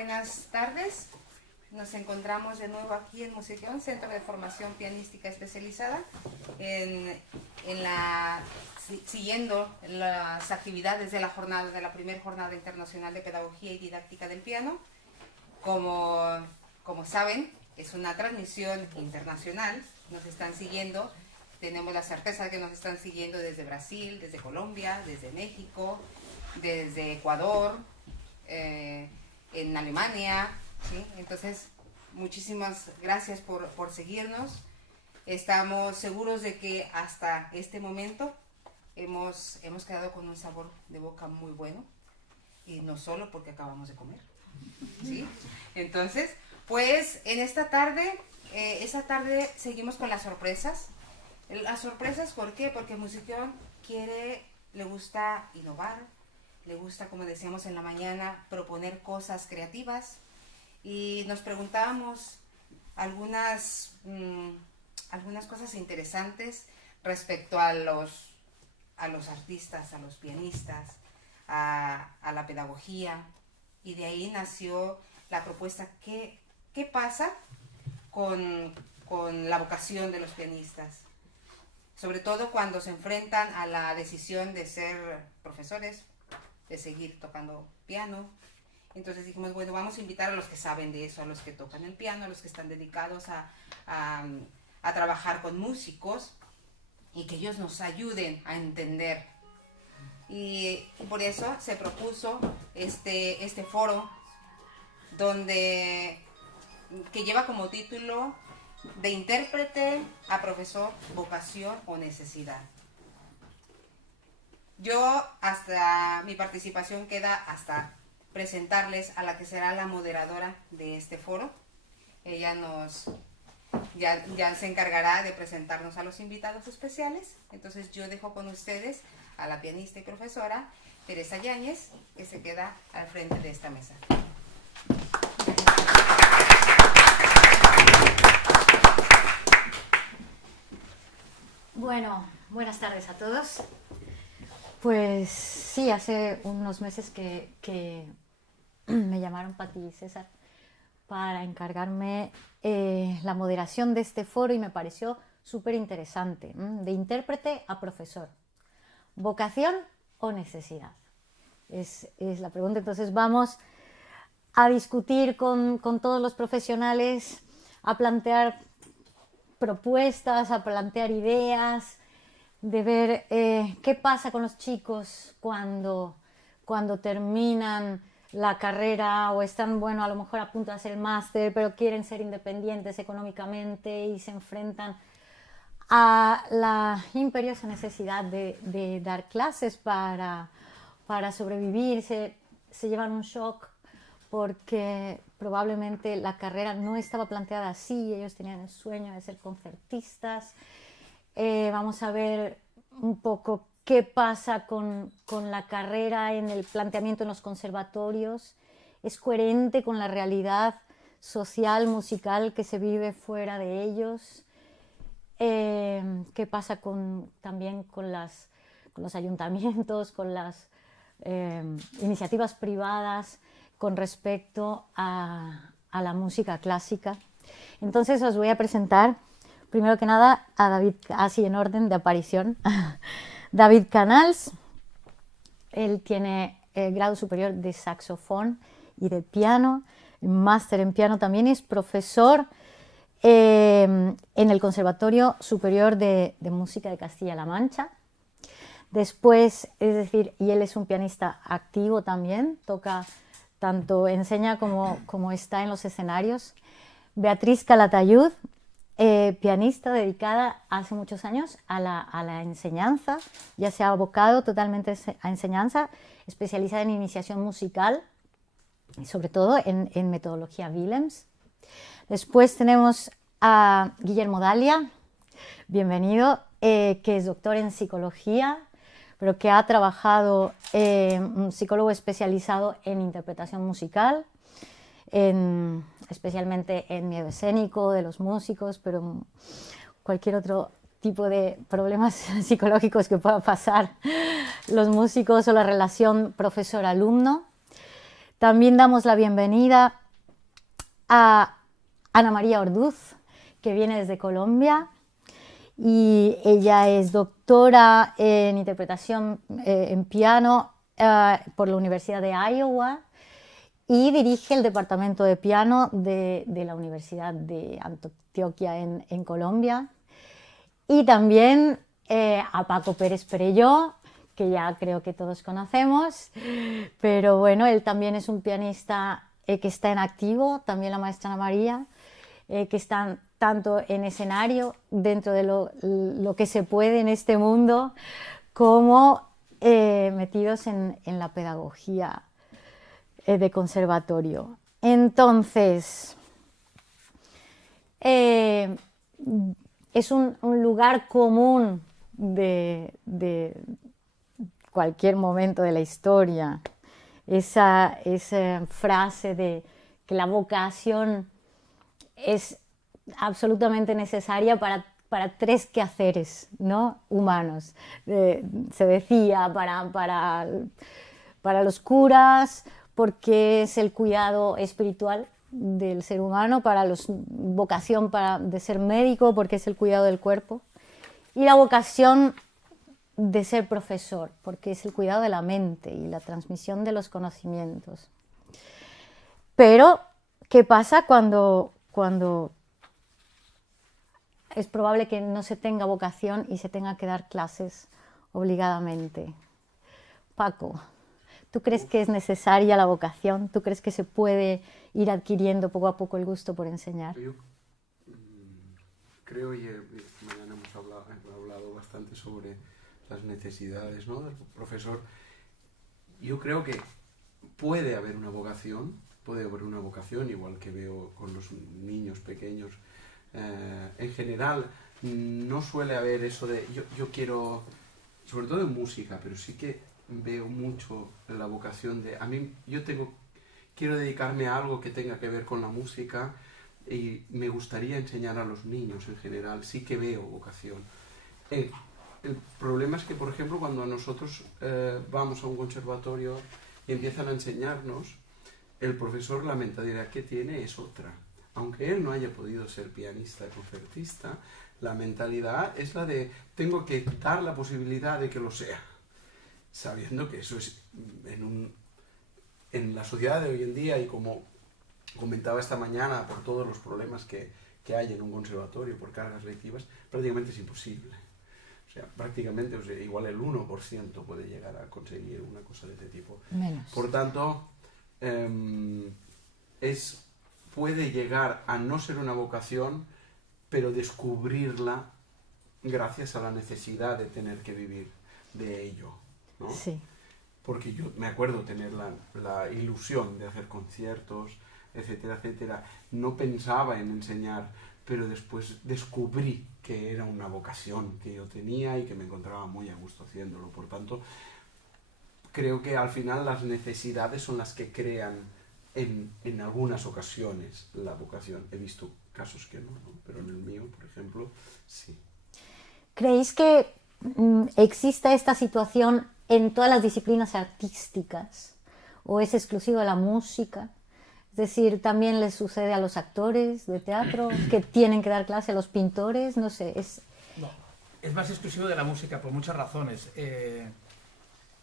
buenas tardes. Nos encontramos de nuevo aquí en Musicón, Centro de Formación Pianística Especializada, siguiendo las actividades de la primera jornada internacional de pedagogía y didáctica del piano. Como saben, es una transmisión internacional, nos están siguiendo, tenemos la certeza de que nos están siguiendo desde Brasil, desde Colombia, desde México, desde Ecuador, en Alemania, ¿sí? Entonces, muchísimas gracias por seguirnos. Estamos seguros de que hasta este momento hemos quedado con un sabor de boca muy bueno, y no solo porque acabamos de comer, ¿sí? Entonces, pues en esta tarde seguimos con las sorpresas. Las sorpresas, ¿por qué? Porque Musicón le gusta innovar, le gusta, como decíamos en la mañana, proponer cosas creativas, y nos preguntábamos algunas cosas interesantes respecto a los artistas, a los pianistas, a la pedagogía, y de ahí nació la propuesta: ¿qué pasa con la vocación de los pianistas? Sobre todo cuando se enfrentan a la decisión de ser profesores, de seguir tocando piano. Entonces dijimos, bueno, vamos a invitar a los que saben de eso, a los que tocan el piano, a los que están dedicados a trabajar con músicos, y que ellos nos ayuden a entender. Y por eso se propuso este foro, que lleva como título: de intérprete a profesor, vocación o necesidad. Mi participación queda hasta presentarles a la que será la moderadora de este foro. Ella ya se encargará de presentarnos a los invitados especiales. Entonces yo dejo con ustedes a la pianista y profesora Teresa Yáñez, que se queda al frente de esta mesa. Bueno, buenas tardes a todos. Pues sí, hace unos meses que me llamaron Pati y César para encargarme la moderación de este foro, y me pareció súper interesante. De intérprete a profesor, ¿vocación o necesidad? Es la pregunta. Entonces vamos a discutir con todos los profesionales, a plantear propuestas, a plantear ideas, de ver qué pasa con los chicos cuando terminan la carrera o están, a lo mejor a punto de hacer el máster, pero quieren ser independientes económicamente y se enfrentan a la imperiosa necesidad de dar clases para sobrevivir. Se llevan un shock porque probablemente la carrera no estaba planteada así, ellos tenían el sueño de ser concertistas. Vamos a ver un poco qué pasa con la carrera en el planteamiento en los conservatorios. ¿Es coherente con la realidad social, musical que se vive fuera de ellos? ¿Qué pasa también con los ayuntamientos, con las iniciativas privadas con respecto a la música clásica? Entonces os voy a presentar, primero que nada, a David, así en orden de aparición. David Canals. Él tiene grado superior de saxofón y de piano, máster en piano también, y es profesor en el Conservatorio Superior de Música de Castilla-La Mancha. Después, y él es un pianista activo también, tanto enseña como está en los escenarios. Beatriz Calatayud, pianista dedicada hace muchos años a la enseñanza, ya se ha abocado totalmente a enseñanza, especializada en iniciación musical y sobre todo en metodología Willems. Después tenemos a Guillermo Dalia, bienvenido, que es doctor en psicología, pero que ha trabajado, un psicólogo especializado en interpretación musical, especialmente en miedo escénico de los músicos, pero cualquier otro tipo de problemas psicológicos que pueda pasar los músicos, o la relación profesor-alumno. También damos la bienvenida a Ana María Orduz, que viene desde Colombia, y ella es doctora en interpretación en piano por la Universidad de Iowa y dirige el departamento de piano de la Universidad de Antioquia en Colombia. Y también a Paco Pérez Perelló, que ya creo que todos conocemos, pero bueno, él también es un pianista que está en activo, también la maestra Ana María, que están tanto en escenario, dentro de lo que se puede en este mundo, como metidos en la pedagogía de conservatorio. Entonces, es un lugar común de cualquier momento de la historia, esa frase de que la vocación es absolutamente necesaria para tres quehaceres, ¿no?, humanos. Se decía para los curas, porque es el cuidado espiritual del ser humano, para la vocación de ser médico, porque es el cuidado del cuerpo, y la vocación de ser profesor, porque es el cuidado de la mente y la transmisión de los conocimientos. Pero, ¿qué pasa cuando es probable que no se tenga vocación y se tenga que dar clases obligadamente? Paco, ¿tú crees que es necesaria la vocación? ¿Tú crees que se puede ir adquiriendo poco a poco el gusto por enseñar? Yo creo, y mañana hemos hablado bastante sobre las necesidades, ¿no?, del profesor. Yo creo que puede haber una vocación, igual que veo con los niños pequeños. En general no suele haber eso de yo quiero, sobre todo en música, pero sí que veo mucho la vocación de quiero dedicarme a algo que tenga que ver con la música y me gustaría enseñar a los niños en general. Sí que veo vocación. El problema es que, por ejemplo, cuando nosotros vamos a un conservatorio y empiezan a enseñarnos, el profesor, la mentalidad que tiene es otra. Aunque él no haya podido ser pianista, concertista, la mentalidad es la de tengo que dar la posibilidad de que lo sea, sabiendo que eso es en la sociedad de hoy en día, y como comentaba esta mañana, por todos los problemas que hay en un conservatorio por cargas lectivas, prácticamente es imposible. O sea, prácticamente, igual el 1% puede llegar a conseguir una cosa de este tipo. Menos. Por tanto, puede llegar a no ser una vocación, pero descubrirla gracias a la necesidad de tener que vivir de ello, ¿no? Sí. Porque yo me acuerdo tener la ilusión de hacer conciertos, etcétera, etcétera. No pensaba en enseñar, pero después descubrí que era una vocación que yo tenía y que me encontraba muy a gusto haciéndolo. Por tanto, creo que al final las necesidades son las que crean en algunas ocasiones la vocación. He visto casos que no, pero en el mío, por ejemplo, sí. ¿Creéis que exista esta situación en todas las disciplinas artísticas o es exclusivo de la música? Es decir, ¿también les sucede a los actores de teatro que tienen que dar clase, a los pintores? No sé, No, es más exclusivo de la música por muchas razones.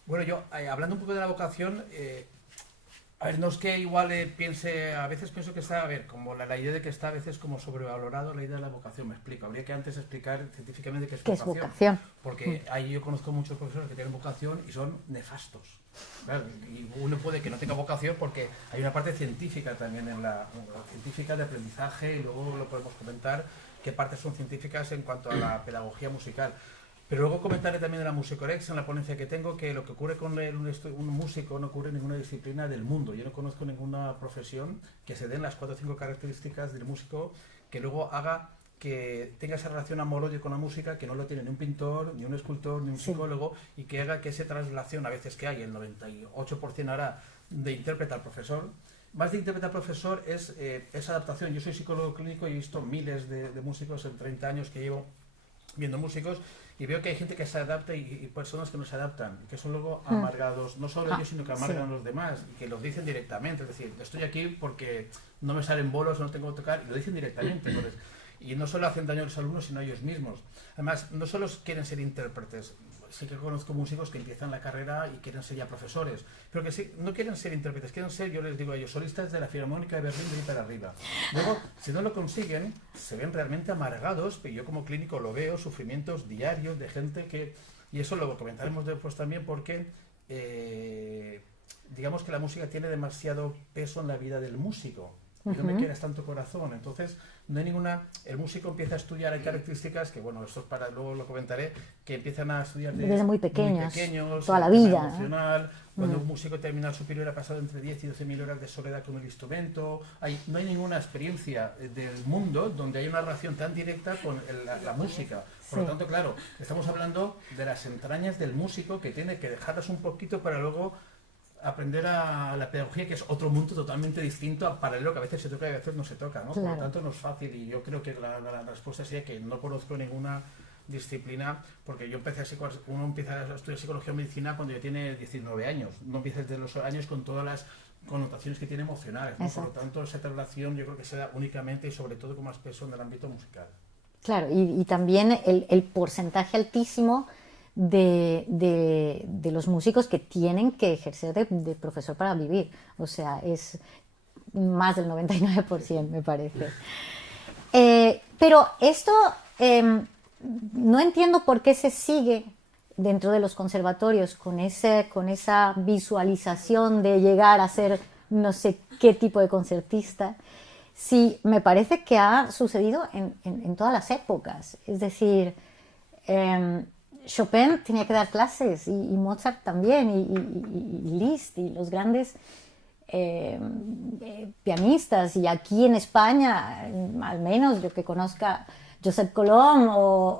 Bueno, yo, hablando un poco de la vocación, a ver, no es que igual a veces pienso que está, a ver, como la idea de que está a veces como sobrevalorado la idea de la vocación, me explico. Habría que antes explicar científicamente qué es vocación. Porque ahí yo conozco muchos profesores que tienen vocación y son nefastos. Claro, y uno puede que no tenga vocación porque hay una parte científica también en la científica de aprendizaje, y luego lo podemos comentar qué partes son científicas en cuanto a la pedagogía musical. Pero luego comentaré también de la Musicorex en la ponencia que tengo, que lo que ocurre con un músico no ocurre en ninguna disciplina del mundo. Yo no conozco ninguna profesión que se den las 4 o 5 características del músico que luego haga que tenga esa relación amor-odio con la música que no lo tiene ni un pintor, ni un escultor, ni un psicólogo, y que haga que esa traslación a veces que hay, el 98% hará de intérprete al profesor. Más de intérprete al profesor es esa adaptación. Yo soy psicólogo clínico y he visto miles de músicos en 30 años que llevo viendo músicos y veo que hay gente que se adapta y personas que no se adaptan, que son luego amargados, no solo ellos, sino que amargan a los demás, y que lo dicen directamente, es decir, estoy aquí porque no me salen bolos, no tengo que tocar, y lo dicen directamente. Entonces, y no solo hacen daño a los alumnos, sino a ellos mismos. Además, no solo quieren ser intérpretes, sí que conozco músicos que empiezan la carrera y quieren ser ya profesores, pero que sí, no quieren ser intérpretes, quieren ser, yo les digo a ellos, solistas de la Filarmónica de Berlín de ahí para arriba. Luego, si no lo consiguen, se ven realmente amargados, y yo como clínico lo veo, sufrimientos diarios de gente que... Y eso lo comentaremos después también porque... digamos que la música tiene demasiado peso en la vida del músico. Y no me quieres tanto corazón, entonces no hay ninguna... El músico empieza a estudiar, hay características que, bueno, esto es para, luego lo comentaré, que empiezan a estudiar desde muy pequeños toda la el tema vida, emocional, cuando un músico termina el superior ha pasado entre 10 y 12.000 horas de soledad con el instrumento, no hay ninguna experiencia del mundo donde hay una relación tan directa con la música. Por lo tanto, claro, estamos hablando de las entrañas del músico que tiene que dejarlas un poquito para luego aprender a la pedagogía, que es otro mundo totalmente distinto, al paralelo, que a veces se toca y a veces no se toca, ¿no? Claro. Por lo tanto no es fácil, y yo creo que la respuesta sería que no conozco ninguna disciplina, porque yo uno empieza a estudiar psicología o medicina cuando ya tiene 19 años, no empieza desde los años con todas las connotaciones que tiene emocionales, ¿no? Por lo tanto esa relación yo creo que se da únicamente y sobre todo con más peso en el ámbito musical. Claro, y también el porcentaje altísimo de los músicos que tienen que ejercer de profesor para vivir. O sea, es más del 99%, me parece. Pero esto, no entiendo por qué se sigue dentro de los conservatorios con esa visualización de llegar a ser no sé qué tipo de concertista. Sí, me parece que ha sucedido en todas las épocas. Es decir, Chopin tenía que dar clases y Mozart también, y Liszt y los grandes pianistas. Y aquí en España, al menos yo que conozca Josep Colom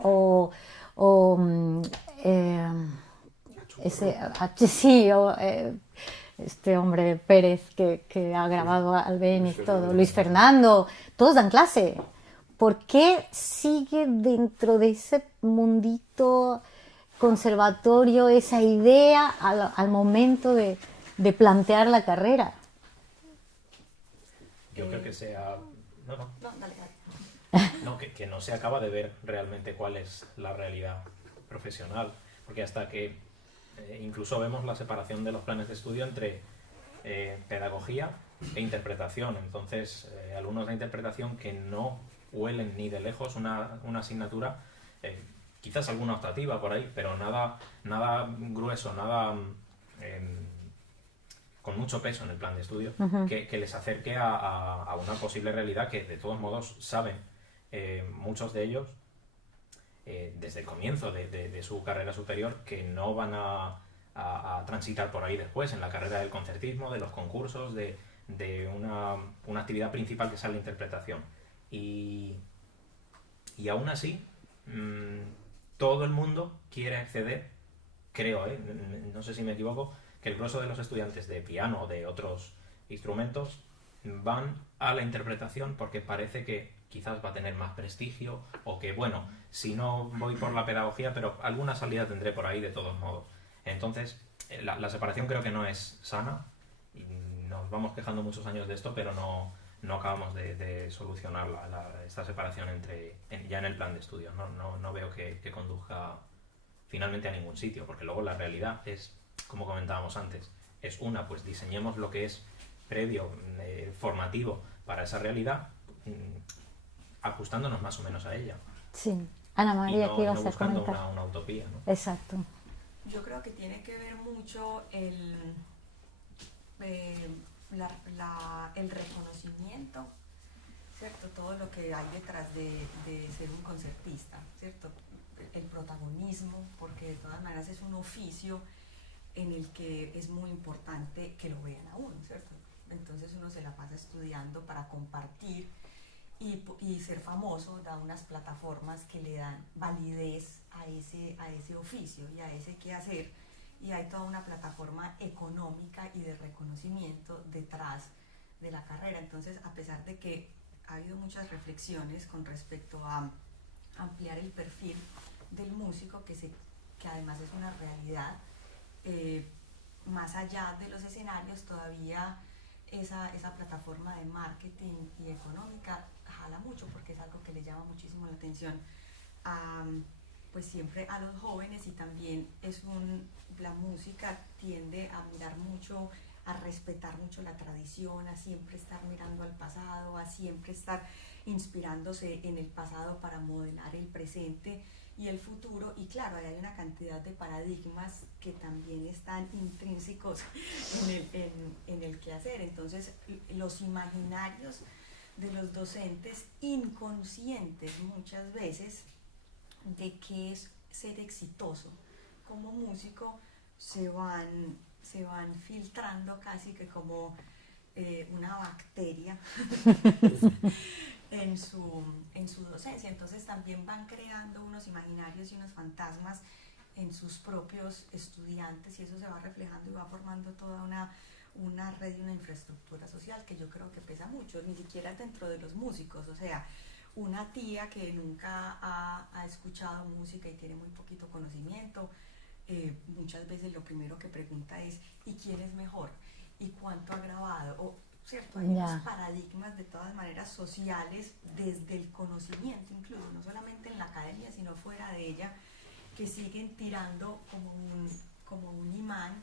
este hombre Pérez que ha grabado Albéniz, todo, Luis Fernando, todos dan clase. ¿Por qué sigue dentro de ese mundito conservatorio esa idea al momento de plantear la carrera? Yo creo que sea... No, dale. No, que no se acaba de ver realmente cuál es la realidad profesional, porque hasta que incluso vemos la separación de los planes de estudio entre pedagogía e interpretación. Entonces, alumnos de interpretación que no huelen ni de lejos una asignatura, quizás alguna optativa por ahí, pero nada grueso, nada con mucho peso en el plan de estudio, que les acerque a una posible realidad que de todos modos saben muchos de ellos desde el comienzo de su carrera superior, que no van a transitar por ahí después en la carrera del concertismo, de los concursos, de una actividad principal que es la interpretación. Y aún así, todo el mundo quiere acceder, creo, no sé si me equivoco, que el grueso de los estudiantes de piano o de otros instrumentos van a la interpretación porque parece que quizás va a tener más prestigio, o que, bueno, si no voy por la pedagogía, pero alguna salida tendré por ahí de todos modos. Entonces, la separación creo que no es sana, y nos vamos quejando muchos años de esto, pero no acabamos de solucionar esta separación ya en el plan de estudio. No veo que conduzca finalmente a ningún sitio, porque luego la realidad es, como comentábamos antes, es pues diseñemos lo que es previo, formativo para esa realidad, ajustándonos más o menos a ella. Sí. Ana María, y no, ¿qué ibas no a buscando comentar? una utopía, ¿no? Exacto. Yo creo que tiene que ver mucho el reconocimiento, ¿cierto? Todo lo que hay detrás de ser un concertista, ¿cierto? El protagonismo, porque de todas maneras es un oficio en el que es muy importante que lo vean a uno, ¿cierto? Entonces uno se la pasa estudiando para compartir y ser famoso, da unas plataformas que le dan validez a ese oficio y a ese quehacer, y hay toda una plataforma económica y de reconocimiento detrás de la carrera. Entonces, a pesar de que ha habido muchas reflexiones con respecto a ampliar el perfil del músico, que además es una realidad. Más allá de los escenarios, todavía esa plataforma de marketing y económica jala mucho, porque es algo que le llama muchísimo la atención pues siempre a los jóvenes, y también la música tiende a mirar mucho, a respetar mucho la tradición, a siempre estar mirando al pasado, a siempre estar inspirándose en el pasado para modelar el presente y el futuro. Y claro, hay una cantidad de paradigmas que también están intrínsecos en el quehacer. Entonces, los imaginarios de los docentes, inconscientes muchas veces, de qué es ser exitoso como músico, se van filtrando casi que como una bacteria en su docencia. Entonces también van creando unos imaginarios y unos fantasmas en sus propios estudiantes, y eso se va reflejando y va formando toda una red y una infraestructura social que yo creo que pesa mucho, ni siquiera dentro de los músicos. O sea, una tía que nunca ha escuchado música y tiene muy poquito conocimiento, muchas veces lo primero que pregunta es ¿y quién es mejor? ¿Y cuánto ha grabado? ¿Cierto? Hay unos paradigmas de todas maneras sociales desde el conocimiento, incluso no solamente en la academia sino fuera de ella, que siguen tirando como un imán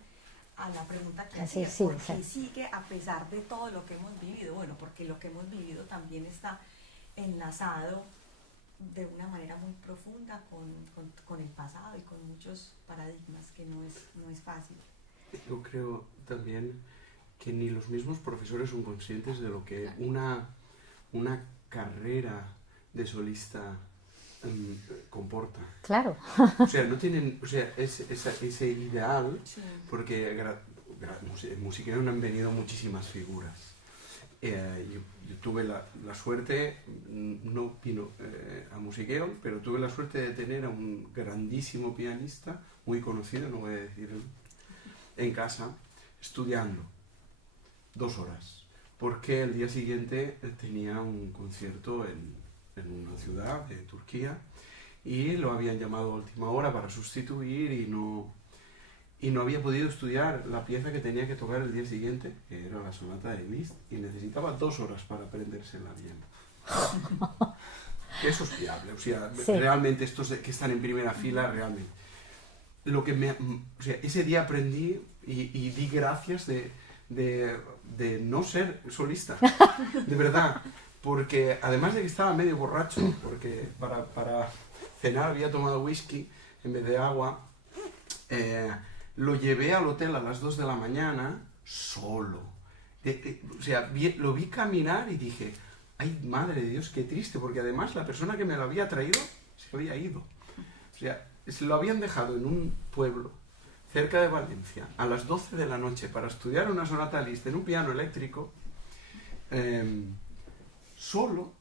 a la pregunta que hacía, ¿por qué sigue a pesar de todo lo que hemos vivido? Bueno, porque lo que hemos vivido también está enlazado de una manera muy profunda con el pasado y con muchos paradigmas, que no es fácil. Yo creo también que ni los mismos profesores son conscientes de lo que una carrera de solista comporta. Claro. O sea, no tienen, o sea, ese ideal, sí. Porque en musiquero han venido muchísimas figuras. Yo tuve la suerte, no vino a musiqueo, pero tuve la suerte de tener a un grandísimo pianista, muy conocido, no voy a decirlo, en casa, estudiando 2 horas, porque el día siguiente tenía un concierto en una ciudad de Turquía y lo habían llamado a última hora para sustituir y no había podido estudiar la pieza que tenía que tocar el día siguiente, que era la sonata de Liszt, y necesitaba 2 horas para aprendérsela bien. Eso es viable, o sea, sí. Realmente estos que están en primera fila, realmente. O sea, ese día aprendí y di gracias de no ser solista, de verdad, porque además de que estaba medio borracho, porque para cenar había tomado whisky en vez de agua, lo llevé al hotel a las 2 de la mañana solo. O sea, lo vi caminar y dije, ay, madre de Dios, qué triste, porque además la persona que me lo había traído se había ido. O sea, se lo habían dejado en un pueblo cerca de Valencia a las 12 de la noche para estudiar una sonata Liszt en un piano eléctrico, solo,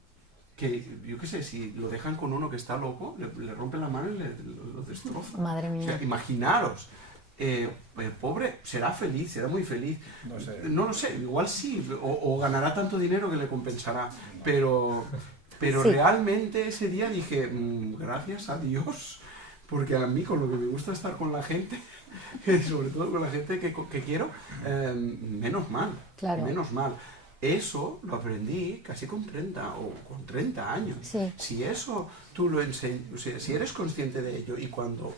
que yo qué sé, si lo dejan con uno que está loco, le rompen la mano y lo destroza. Madre mía. O sea, imaginaros, el pobre será feliz, será muy feliz. No sé. No lo sé, igual sí, o ganará tanto dinero que le compensará, pero sí. Realmente ese día dije, gracias a Dios, porque a mí con lo que me gusta estar con la gente, sobre todo con la gente que quiero, menos mal, claro. Menos mal. Eso lo aprendí casi con 30 o con 30 años. Sí. Si eso tú lo enseñas, o sea, si eres consciente de ello y cuando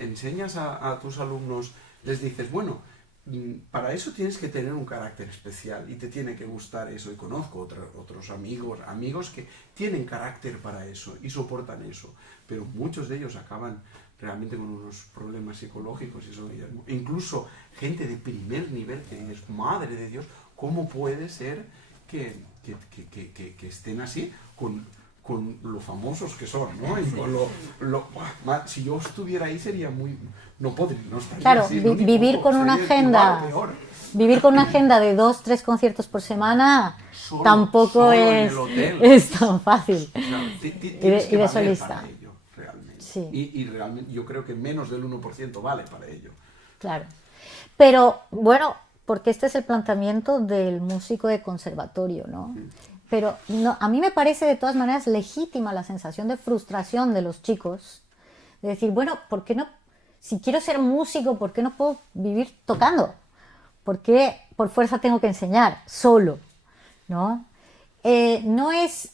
enseñas a tus alumnos, les dices, bueno, para eso tienes que tener un carácter especial y te tiene que gustar eso. Y conozco otros amigos que tienen carácter para eso y soportan eso, pero muchos de ellos acaban realmente con unos problemas psicológicos. Y eso, incluso gente de primer nivel que dices, madre de Dios, ¿cómo puede ser que estén así con lo famosos que son, ¿no? Y con si yo estuviera ahí sería muy... No podría, no estaría claro, así, vivir con una agenda... Vivir con una agenda de 2-3 conciertos por semana tampoco es tan fácil. Claro, y de solista. Para ello, realmente. Sí. Y realmente yo creo que menos del 1% vale para ello. Claro. Pero, bueno, porque este es el planteamiento del músico de conservatorio, ¿no? pero no, a mí me parece de todas maneras legítima la sensación de frustración de los chicos, de decir, bueno, ¿por qué no? Si quiero ser músico, ¿por qué no puedo vivir tocando? ¿Por qué por fuerza tengo que enseñar solo? ¿No? No es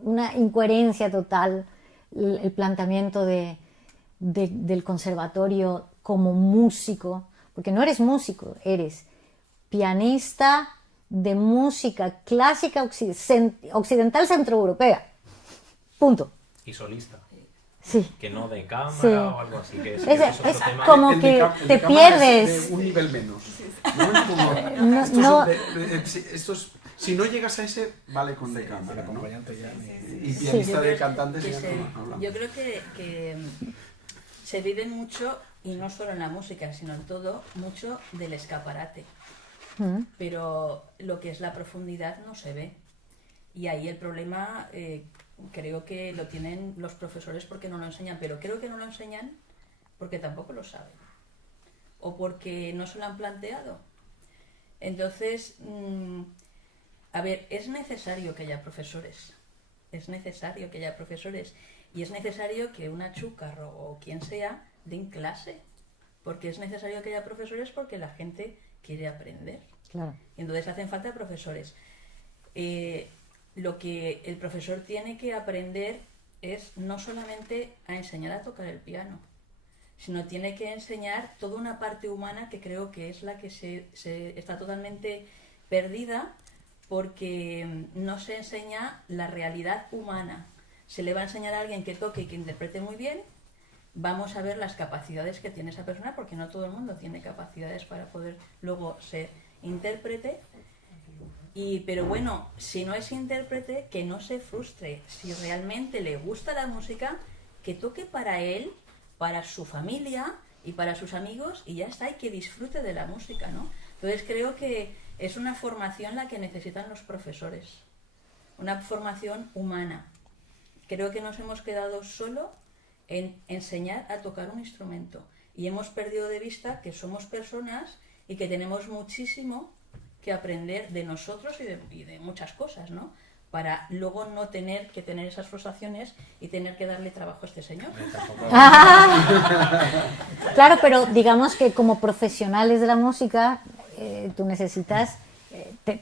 una incoherencia total el planteamiento del conservatorio como músico, porque no eres músico, eres pianista de música clásica occidental centroeuropea. Punto. Y solista. Sí. Que no de cámara Sí. o algo así. Que Es otro tema. como El que el te cámara es pierdes. de un nivel menos. ¿No? Es como, No, estos no. son estos, si no llegas a ese, vale con de cámara, El ¿no? acompañante ya. Y pianista Yo de creo cantantes que ya se- no hablamos. Yo creo que se vive mucho, y no solo en la música, sino en todo, mucho del escaparate. Mm. Pero lo que es la profundidad no se ve. Y ahí el problema creo que lo tienen los profesores porque no lo enseñan, pero creo que no lo enseñan porque tampoco lo saben. O porque no se lo han planteado. Entonces, a ver, es necesario que haya profesores. Es necesario que haya profesores. Y es necesario que una chúcar o quien sea den clase. Porque es necesario que haya profesores porque la gente quiere aprender. Claro. Y entonces hacen falta profesores. Lo que el profesor tiene que aprender es no solamente a enseñar a tocar el piano, sino tiene que enseñar toda una parte humana que creo que es la que se está totalmente perdida porque no se enseña la realidad humana. Se le va a enseñar a alguien que toque y que interprete muy bien. Vamos a ver las capacidades que tiene esa persona, porque no todo el mundo tiene capacidades para poder luego ser intérprete. Pero bueno, si no es intérprete, que no se frustre. Si realmente le gusta la música, que toque para él, para su familia y para sus amigos, y ya está, y que disfrute de la música, ¿no? Entonces creo que es una formación la que necesitan los profesores, una formación humana. Creo que nos hemos quedado solo en enseñar a tocar un instrumento y hemos perdido de vista que somos personas y que tenemos muchísimo que aprender de nosotros y de muchas cosas, ¿no? Para luego no tener que tener esas frustraciones y tener que darle trabajo a este señor. Claro, pero digamos que como profesionales de la música, tú necesitas,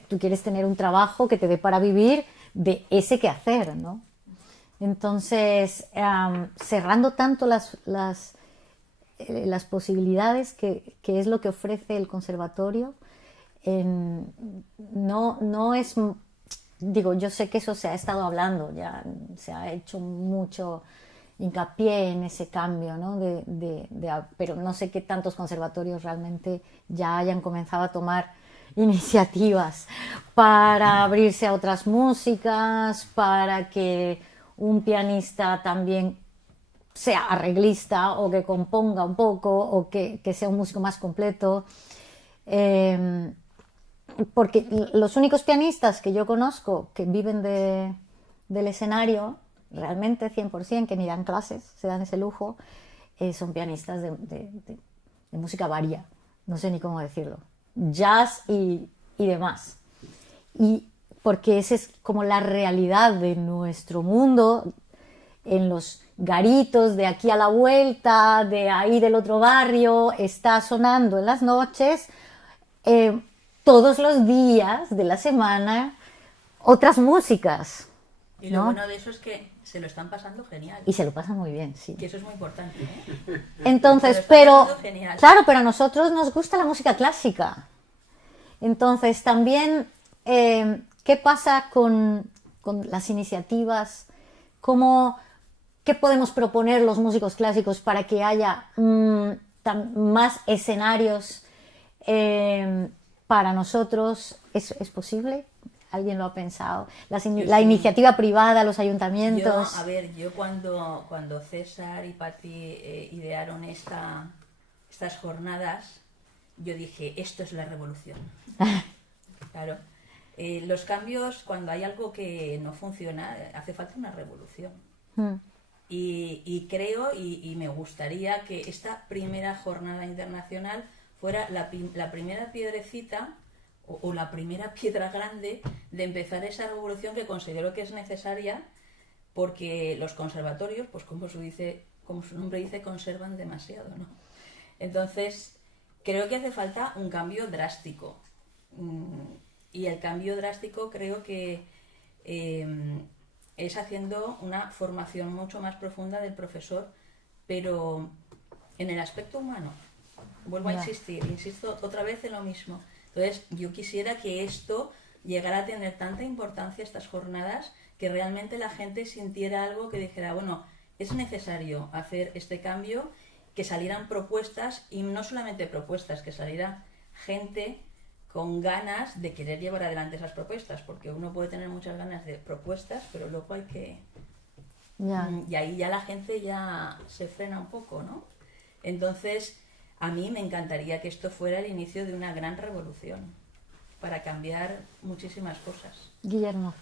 tú quieres tener un trabajo que te dé para vivir de ese quehacer, ¿no? Entonces, cerrando tanto las posibilidades que es lo que ofrece el conservatorio, no es, digo, yo sé que eso se ha estado hablando, ya se ha hecho mucho hincapié en ese cambio, ¿no? Pero no sé qué tantos conservatorios realmente ya hayan comenzado a tomar iniciativas para abrirse a otras músicas, para que un pianista también sea arreglista o que componga un poco o que sea un músico más completo. Porque los únicos pianistas que yo conozco que viven del escenario, realmente 100%, que ni dan clases, se dan ese lujo, son pianistas de música varia, no sé ni cómo decirlo, jazz y demás. Y porque esa es como la realidad de nuestro mundo, en los garitos de aquí a la vuelta, de ahí del otro barrio, está sonando en las noches, todos los días de la semana, otras músicas. Y lo ¿no? bueno de eso es que se lo están pasando genial. Y se lo pasan muy bien, sí. Que eso es muy importante, ¿eh? Entonces, Se lo están pero, pasando genial. claro, pero a nosotros nos gusta la música clásica. Entonces, también, ¿qué pasa con las iniciativas? ¿Qué podemos proponer los músicos clásicos para que haya más escenarios para nosotros? ¿Es posible? ¿Alguien lo ha pensado? La sí. iniciativa privada, los ayuntamientos. Yo cuando César y Pati idearon estas jornadas, yo dije, esto es la revolución. Claro. Los cambios, cuando hay algo que no funciona, hace falta una revolución. Y creo y me gustaría que esta primera jornada internacional fuera la primera piedrecita o la primera piedra grande de empezar esa revolución que considero que es necesaria, porque los conservatorios, pues como su nombre dice, conservan demasiado, ¿no? Entonces, creo que hace falta un cambio drástico. Y el cambio drástico creo que es haciendo una formación mucho más profunda del profesor, pero en el aspecto humano. Vuelvo a insisto otra vez en lo mismo. Entonces, yo quisiera que esto llegara a tener tanta importancia, estas jornadas, que realmente la gente sintiera algo que dijera, bueno, es necesario hacer este cambio, que salieran propuestas, y no solamente propuestas, que saliera gente con ganas de querer llevar adelante esas propuestas, porque uno puede tener muchas ganas de propuestas, pero luego hay que... Y ahí ya la gente ya se frena un poco, ¿no? Entonces, a mí me encantaría que esto fuera el inicio de una gran revolución para cambiar muchísimas cosas. Guillermo.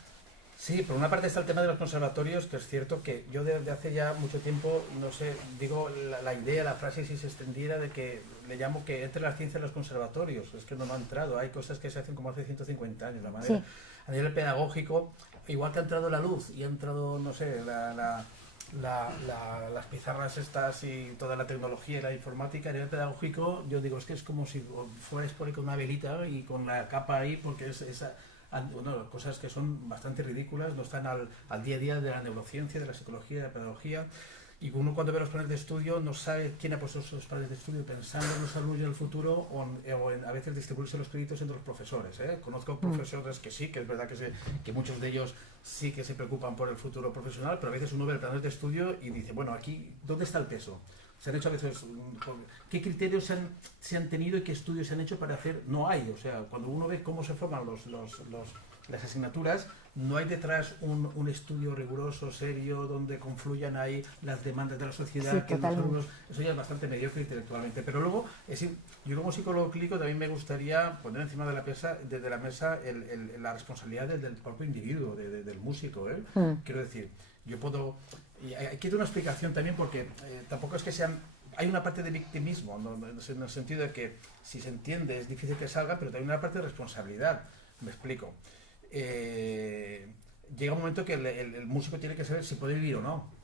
Sí, por una parte está el tema de los conservatorios, que es cierto que yo desde hace ya mucho tiempo, no sé, digo la idea, la frase, si se extendiera, de que le llamo que entre la ciencia en los conservatorios. Es que no ha entrado, hay cosas que se hacen como hace 150 años, la manera, a nivel pedagógico, igual que ha entrado la luz y ha entrado, no sé, las pizarras estas y toda la tecnología y la informática, a nivel pedagógico, yo digo, es que es como si fueras por ahí con una velita y con la capa ahí, porque es esa... Bueno, cosas que son bastante ridículas, no están al día a día de la neurociencia, de la psicología, de la pedagogía, y uno cuando ve los planes de estudio no sabe quién ha puesto esos planes de estudio pensando en los alumnos del futuro o en a veces distribuirse los créditos entre los profesores. Conozco profesores que sí, que es verdad que muchos de ellos sí que se preocupan por el futuro profesional, pero a veces uno ve el plan de estudio y dice, bueno, aquí, ¿dónde está el peso? Se han hecho a veces, ¿qué criterios se han tenido y qué estudios se han hecho para hacer? No hay, o sea, cuando uno ve cómo se forman las asignaturas, no hay detrás un estudio riguroso, serio, donde confluyan ahí las demandas de la sociedad, que los alumnos, eso ya es bastante mediocre intelectualmente. Pero luego, yo como psicólogo clínico también me gustaría poner encima de la mesa la responsabilidad del propio individuo, del músico. Quiero decir, yo puedo... Y hay que dar una explicación también, porque tampoco es que sean... Hay una parte de victimismo, ¿no? En el sentido de que si se entiende es difícil que salga, pero también una parte de responsabilidad. Me explico. Llega un momento que el músico tiene que saber si puede vivir o no.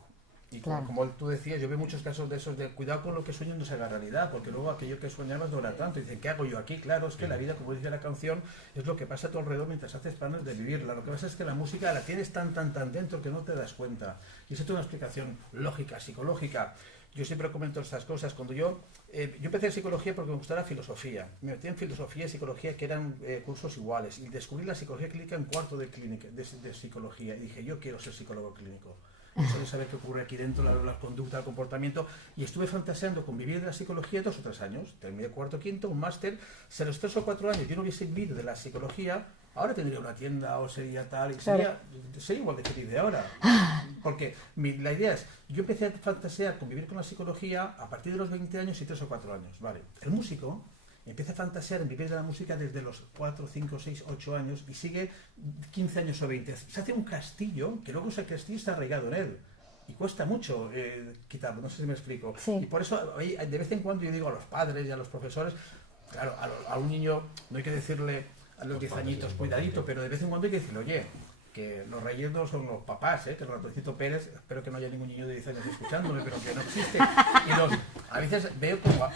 Y como tú decías, yo veo muchos casos de esos de cuidado con lo que sueño no se haga realidad, porque luego aquello que soñabas no era tanto. Y dicen, ¿qué hago yo aquí? Claro, es que la vida, como dice la canción, es lo que pasa a tu alrededor mientras haces planes de vivirla. Lo que pasa es que la música la tienes tan dentro que no te das cuenta. Y eso es una explicación lógica, psicológica. Yo siempre comento estas cosas. Cuando yo empecé en psicología porque me gustaba la filosofía. Me metí en filosofía y psicología, que eran cursos iguales. Y descubrí la psicología clínica en cuarto de psicología. Y dije, yo quiero ser psicólogo clínico. Quiero saber qué ocurre aquí dentro, la conducta, el comportamiento. Y estuve fantaseando con vivir de la psicología 2 o 3 años. Terminé cuarto, quinto, un máster. Si a los 3 o 4 años yo no hubiese vivido de la psicología, ahora tendría una tienda o sería tal, y sería igual de feliz de ahora. Porque la idea es, yo empecé a fantasear con vivir con la psicología a partir de los 20 años y 3 o 4 años. Vale. El músico empieza a fantasear en vivir de la música desde los 4, 5, 6, 8 años y sigue 15 años o 20. Se hace un castillo que luego ese castillo está arraigado en él. Y cuesta mucho quitarlo, no sé si me explico. Sí. Y por eso de vez en cuando yo digo a los padres y a los profesores, claro, a un niño no hay que decirle a los 10 añitos, cuidadito, pero de vez en cuando hay que decirle, oye, que los reyes no son los papás, que el ratoncito Pérez, espero que no haya ningún niño de 10 años escuchándome, pero que no existe. Y a veces veo como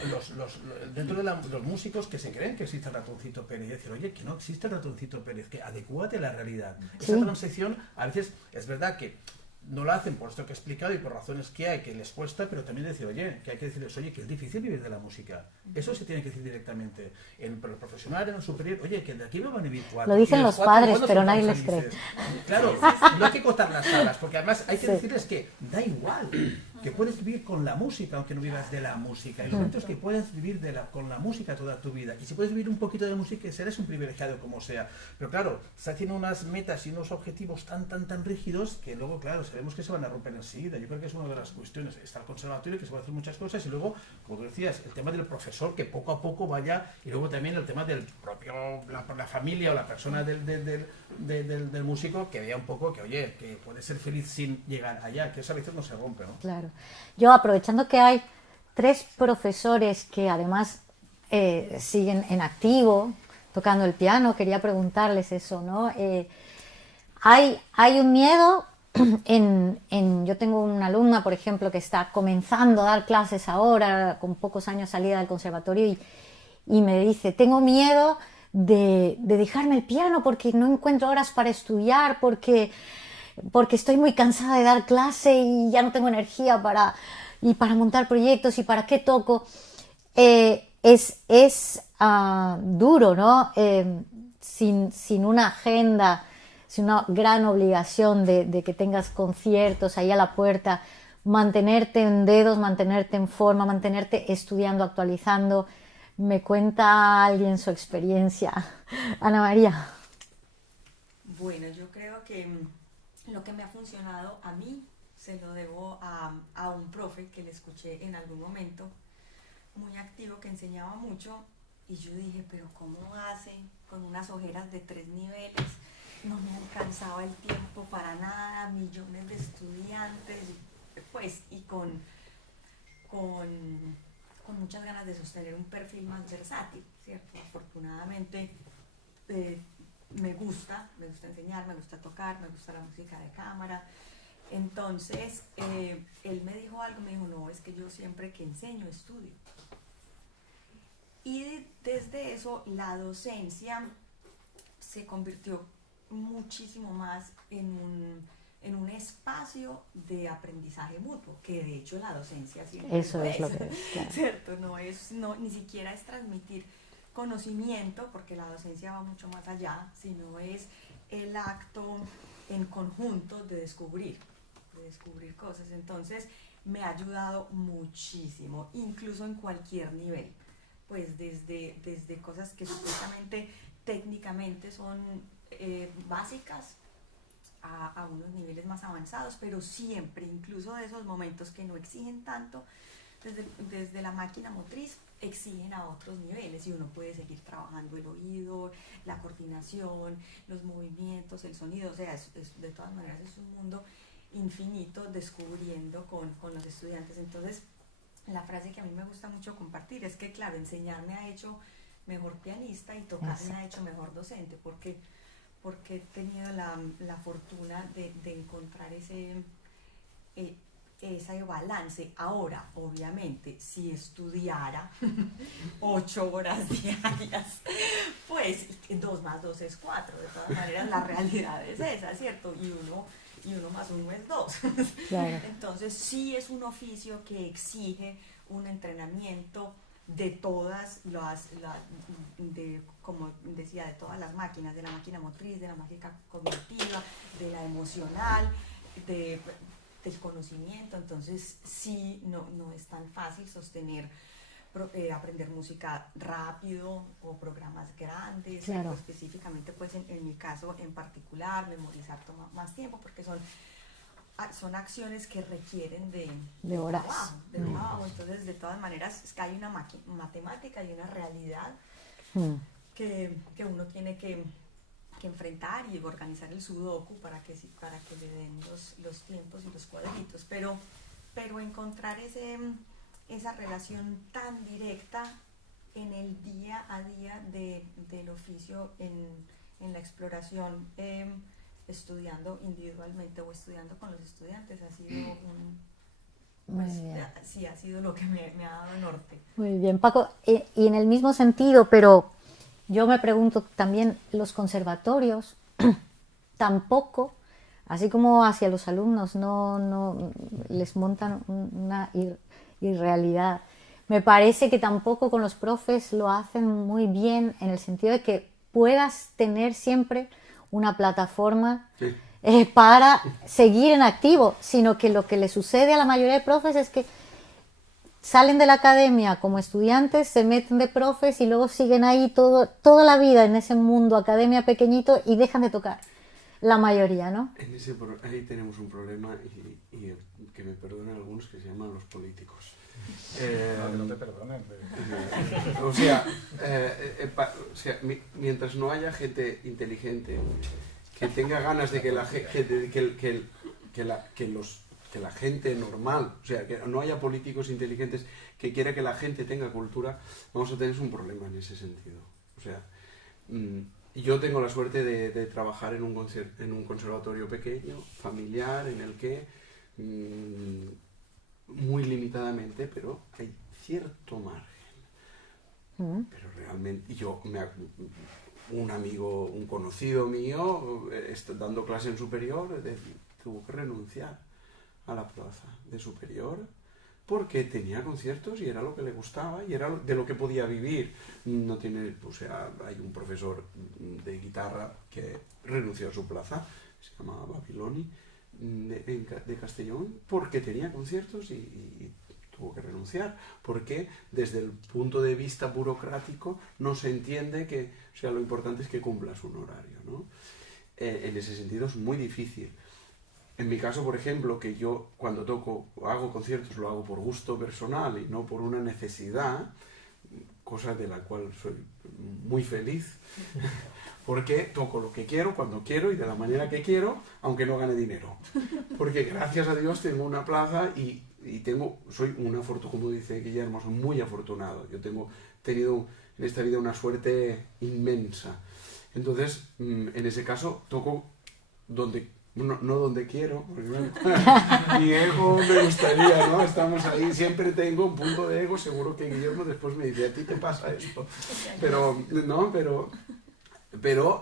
dentro de los músicos que se creen que existe el ratoncito Pérez, y decir, oye, que no existe el ratoncito Pérez, que adecúate a la realidad. ¿Sí? Esa transición, a veces es verdad que no la hacen por esto que he explicado y por razones que hay, que les cuesta, pero también decir, oye, que hay que decirles, oye, que es difícil vivir de la música. Eso se tiene que decir directamente. En el profesional, en el superior, oye, que de aquí me van a vivir 4. Lo dicen los padres, pero nadie les cree. Claro, no hay que cortar las alas, porque además hay que decirles que da igual, que puedes vivir con la música, aunque no vivas de la música. Y lo cierto es que puedes vivir con la música toda tu vida. Y si puedes vivir un poquito de música, serás un privilegiado como sea. Pero claro, se hacen unas metas y unos objetivos tan rígidos que luego, claro, sabemos que se van a romper enseguida. Yo creo que es una de las cuestiones. Está el conservatorio, que se puede hacer muchas cosas, y luego, como tú decías, el tema del profesor, que poco a poco vaya, y luego también el tema del propio, la familia o la persona del músico, que vea un poco que, oye, que puede ser feliz sin llegar allá, que eso a veces no se rompe, ¿no? Claro. Yo, aprovechando que hay 3 profesores que además siguen en activo, tocando el piano. Quería preguntarles eso, ¿no? Hay un miedo yo tengo una alumna, por ejemplo, que está comenzando a dar clases ahora, con pocos años salida del conservatorio, y me dice, tengo miedo de dejarme el piano porque no encuentro horas para estudiar, porque estoy muy cansada de dar clase y ya no tengo energía para montar proyectos y para qué toco. Es duro, ¿no? Sin una agenda, sin una gran obligación de que tengas conciertos ahí a la puerta, mantenerte en dedos, mantenerte en forma, mantenerte estudiando, actualizando. ¿Me cuenta alguien su experiencia? Ana María. Bueno, yo creo que lo que me ha funcionado a mí se lo debo a un profe que le escuché en algún momento, muy activo, que enseñaba mucho, y yo dije, pero ¿cómo hace con unas ojeras de 3 niveles? No me alcanzaba el tiempo para nada, millones de estudiantes, pues, y con muchas ganas de sostener un perfil más versátil, ¿cierto? Afortunadamente me gusta enseñar, me gusta tocar, me gusta la música de cámara. Entonces, él me dijo algo, me dijo, no, es que yo siempre que enseño, estudio. Y desde eso, la docencia se convirtió muchísimo más en un espacio de aprendizaje mutuo, que de hecho la docencia siempre eso es lo que es, claro. ¿Cierto? Ni siquiera es transmitir conocimiento, porque la docencia va mucho más allá, sino es el acto en conjunto de descubrir cosas. Entonces me ha ayudado muchísimo, incluso en cualquier nivel, pues desde cosas que supuestamente técnicamente son básicas a unos niveles más avanzados, pero siempre, incluso de esos momentos que no exigen tanto, desde la máquina motriz exigen a otros niveles, y uno puede seguir trabajando el oído, la coordinación, los movimientos, el sonido. O sea, de todas maneras es un mundo infinito descubriendo con los estudiantes. Entonces, la frase que a mí me gusta mucho compartir es que, claro, enseñar me ha hecho mejor pianista y tocar me ha hecho mejor docente, porque he tenido la fortuna de encontrar ese balance. Ahora, obviamente, si estudiara 8 horas diarias, pues 2 más 2 es 4. De todas maneras, la realidad es esa, ¿cierto? Y 1 más 1 es 2. Claro. Entonces, sí es un oficio que exige un entrenamiento de todas como decía, de todas las máquinas, de la máquina motriz, de la máquina cognitiva, de la emocional, del conocimiento. Entonces sí, no es tan fácil sostener, aprender música rápido o programas grandes. Claro. Específicamente, pues en mi caso en particular, memorizar toma más tiempo, porque son acciones que requieren de horas, trabajo. Entonces, de todas maneras, es que hay una matemática y una realidad que uno tiene que enfrentar y organizar el sudoku para que le den los tiempos y los cuadritos. Pero encontrar esa relación tan directa en el día a día del oficio, en la exploración, estudiando individualmente o estudiando con los estudiantes, ha sido ha sido lo que me ha dado norte. Muy bien, Paco, y en el mismo sentido, pero yo me pregunto también, los conservatorios tampoco, así como hacia los alumnos, no les montan una irrealidad. Me parece que tampoco con los profes lo hacen muy bien, en el sentido de que puedas tener siempre una plataforma para seguir en activo, sino que lo que le sucede a la mayoría de profes es que salen de la academia como estudiantes, se meten de profes y luego siguen ahí toda la vida en ese mundo academia pequeñito y dejan de tocar, la mayoría, ¿no? Ahí tenemos un problema, y que me perdonen algunos, que se llaman los políticos. No te perdonen. O sea, mientras no haya gente inteligente que tenga ganas de que los que la gente normal, o sea, que no haya políticos inteligentes que quiera que la gente tenga cultura, vamos a tener un problema en ese sentido. O sea, yo tengo la suerte de trabajar en un conservatorio pequeño, familiar, en el que muy limitadamente, pero hay cierto margen. Pero realmente, un amigo, un conocido mío, dando clase en superior, tuvo que renunciar a la plaza de superior porque tenía conciertos y era lo que le gustaba y era de lo que podía vivir. No tiene, o sea, hay un profesor de guitarra que renunció a su plaza, se llama Babiloni, de Castellón, porque tenía conciertos y tuvo que renunciar, porque desde el punto de vista burocrático no se entiende que, o sea, lo importante es que cumplas un horario, ¿no? En ese sentido es muy difícil. En mi caso, por ejemplo, que yo cuando toco o hago conciertos lo hago por gusto personal y no por una necesidad, cosa de la cual soy muy feliz, porque toco lo que quiero, cuando quiero y de la manera que quiero, aunque no gane dinero. Porque gracias a Dios tengo una plaza y soy un afortunado, como dice Guillermo, soy muy afortunado. Yo tengo tenido en esta vida una suerte inmensa. Entonces, en ese caso, toco donde no donde quiero, porque mi ego me gustaría, ¿no? Estamos ahí, siempre tengo un punto de ego, seguro que Guillermo después me dice, a ti te pasa esto. Pero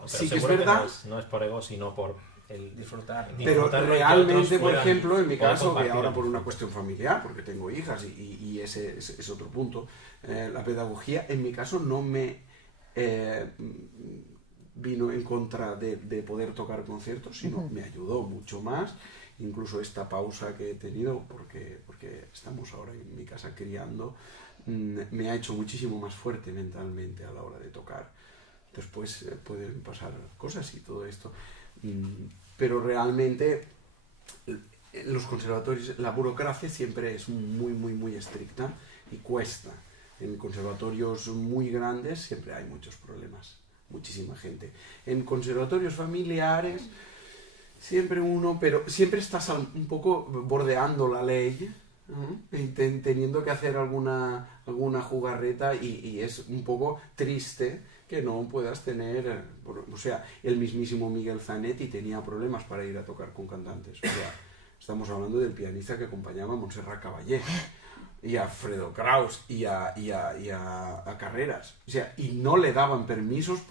sí que es verdad. No es por ego, sino por el disfrutar. Pero realmente, por ejemplo, en mi caso, que ahora por una cuestión familiar, porque tengo hijas y ese es otro punto, la pedagogía, en mi caso, no me vino en contra de poder tocar conciertos, sino me ayudó mucho más, incluso esta pausa que he tenido, porque estamos ahora en mi casa criando, me ha hecho muchísimo más fuerte mentalmente a la hora de tocar. Después pueden pasar cosas y todo esto, pero realmente en los conservatorios la burocracia siempre es muy estricta y cuesta. En conservatorios muy grandes siempre hay muchos problemas, muchísima gente. En conservatorios familiares siempre pero siempre estás un poco bordeando la ley, ¿no? Teniendo que hacer alguna jugarreta y es un poco triste que no puedas tener, o sea, el mismísimo Miguel Zanetti tenía problemas para ir a tocar con cantantes. O sea, estamos hablando del pianista que acompañaba a Montserrat Caballé y a Fredo Kraus y a Carreras, o sea, y no le daban permisos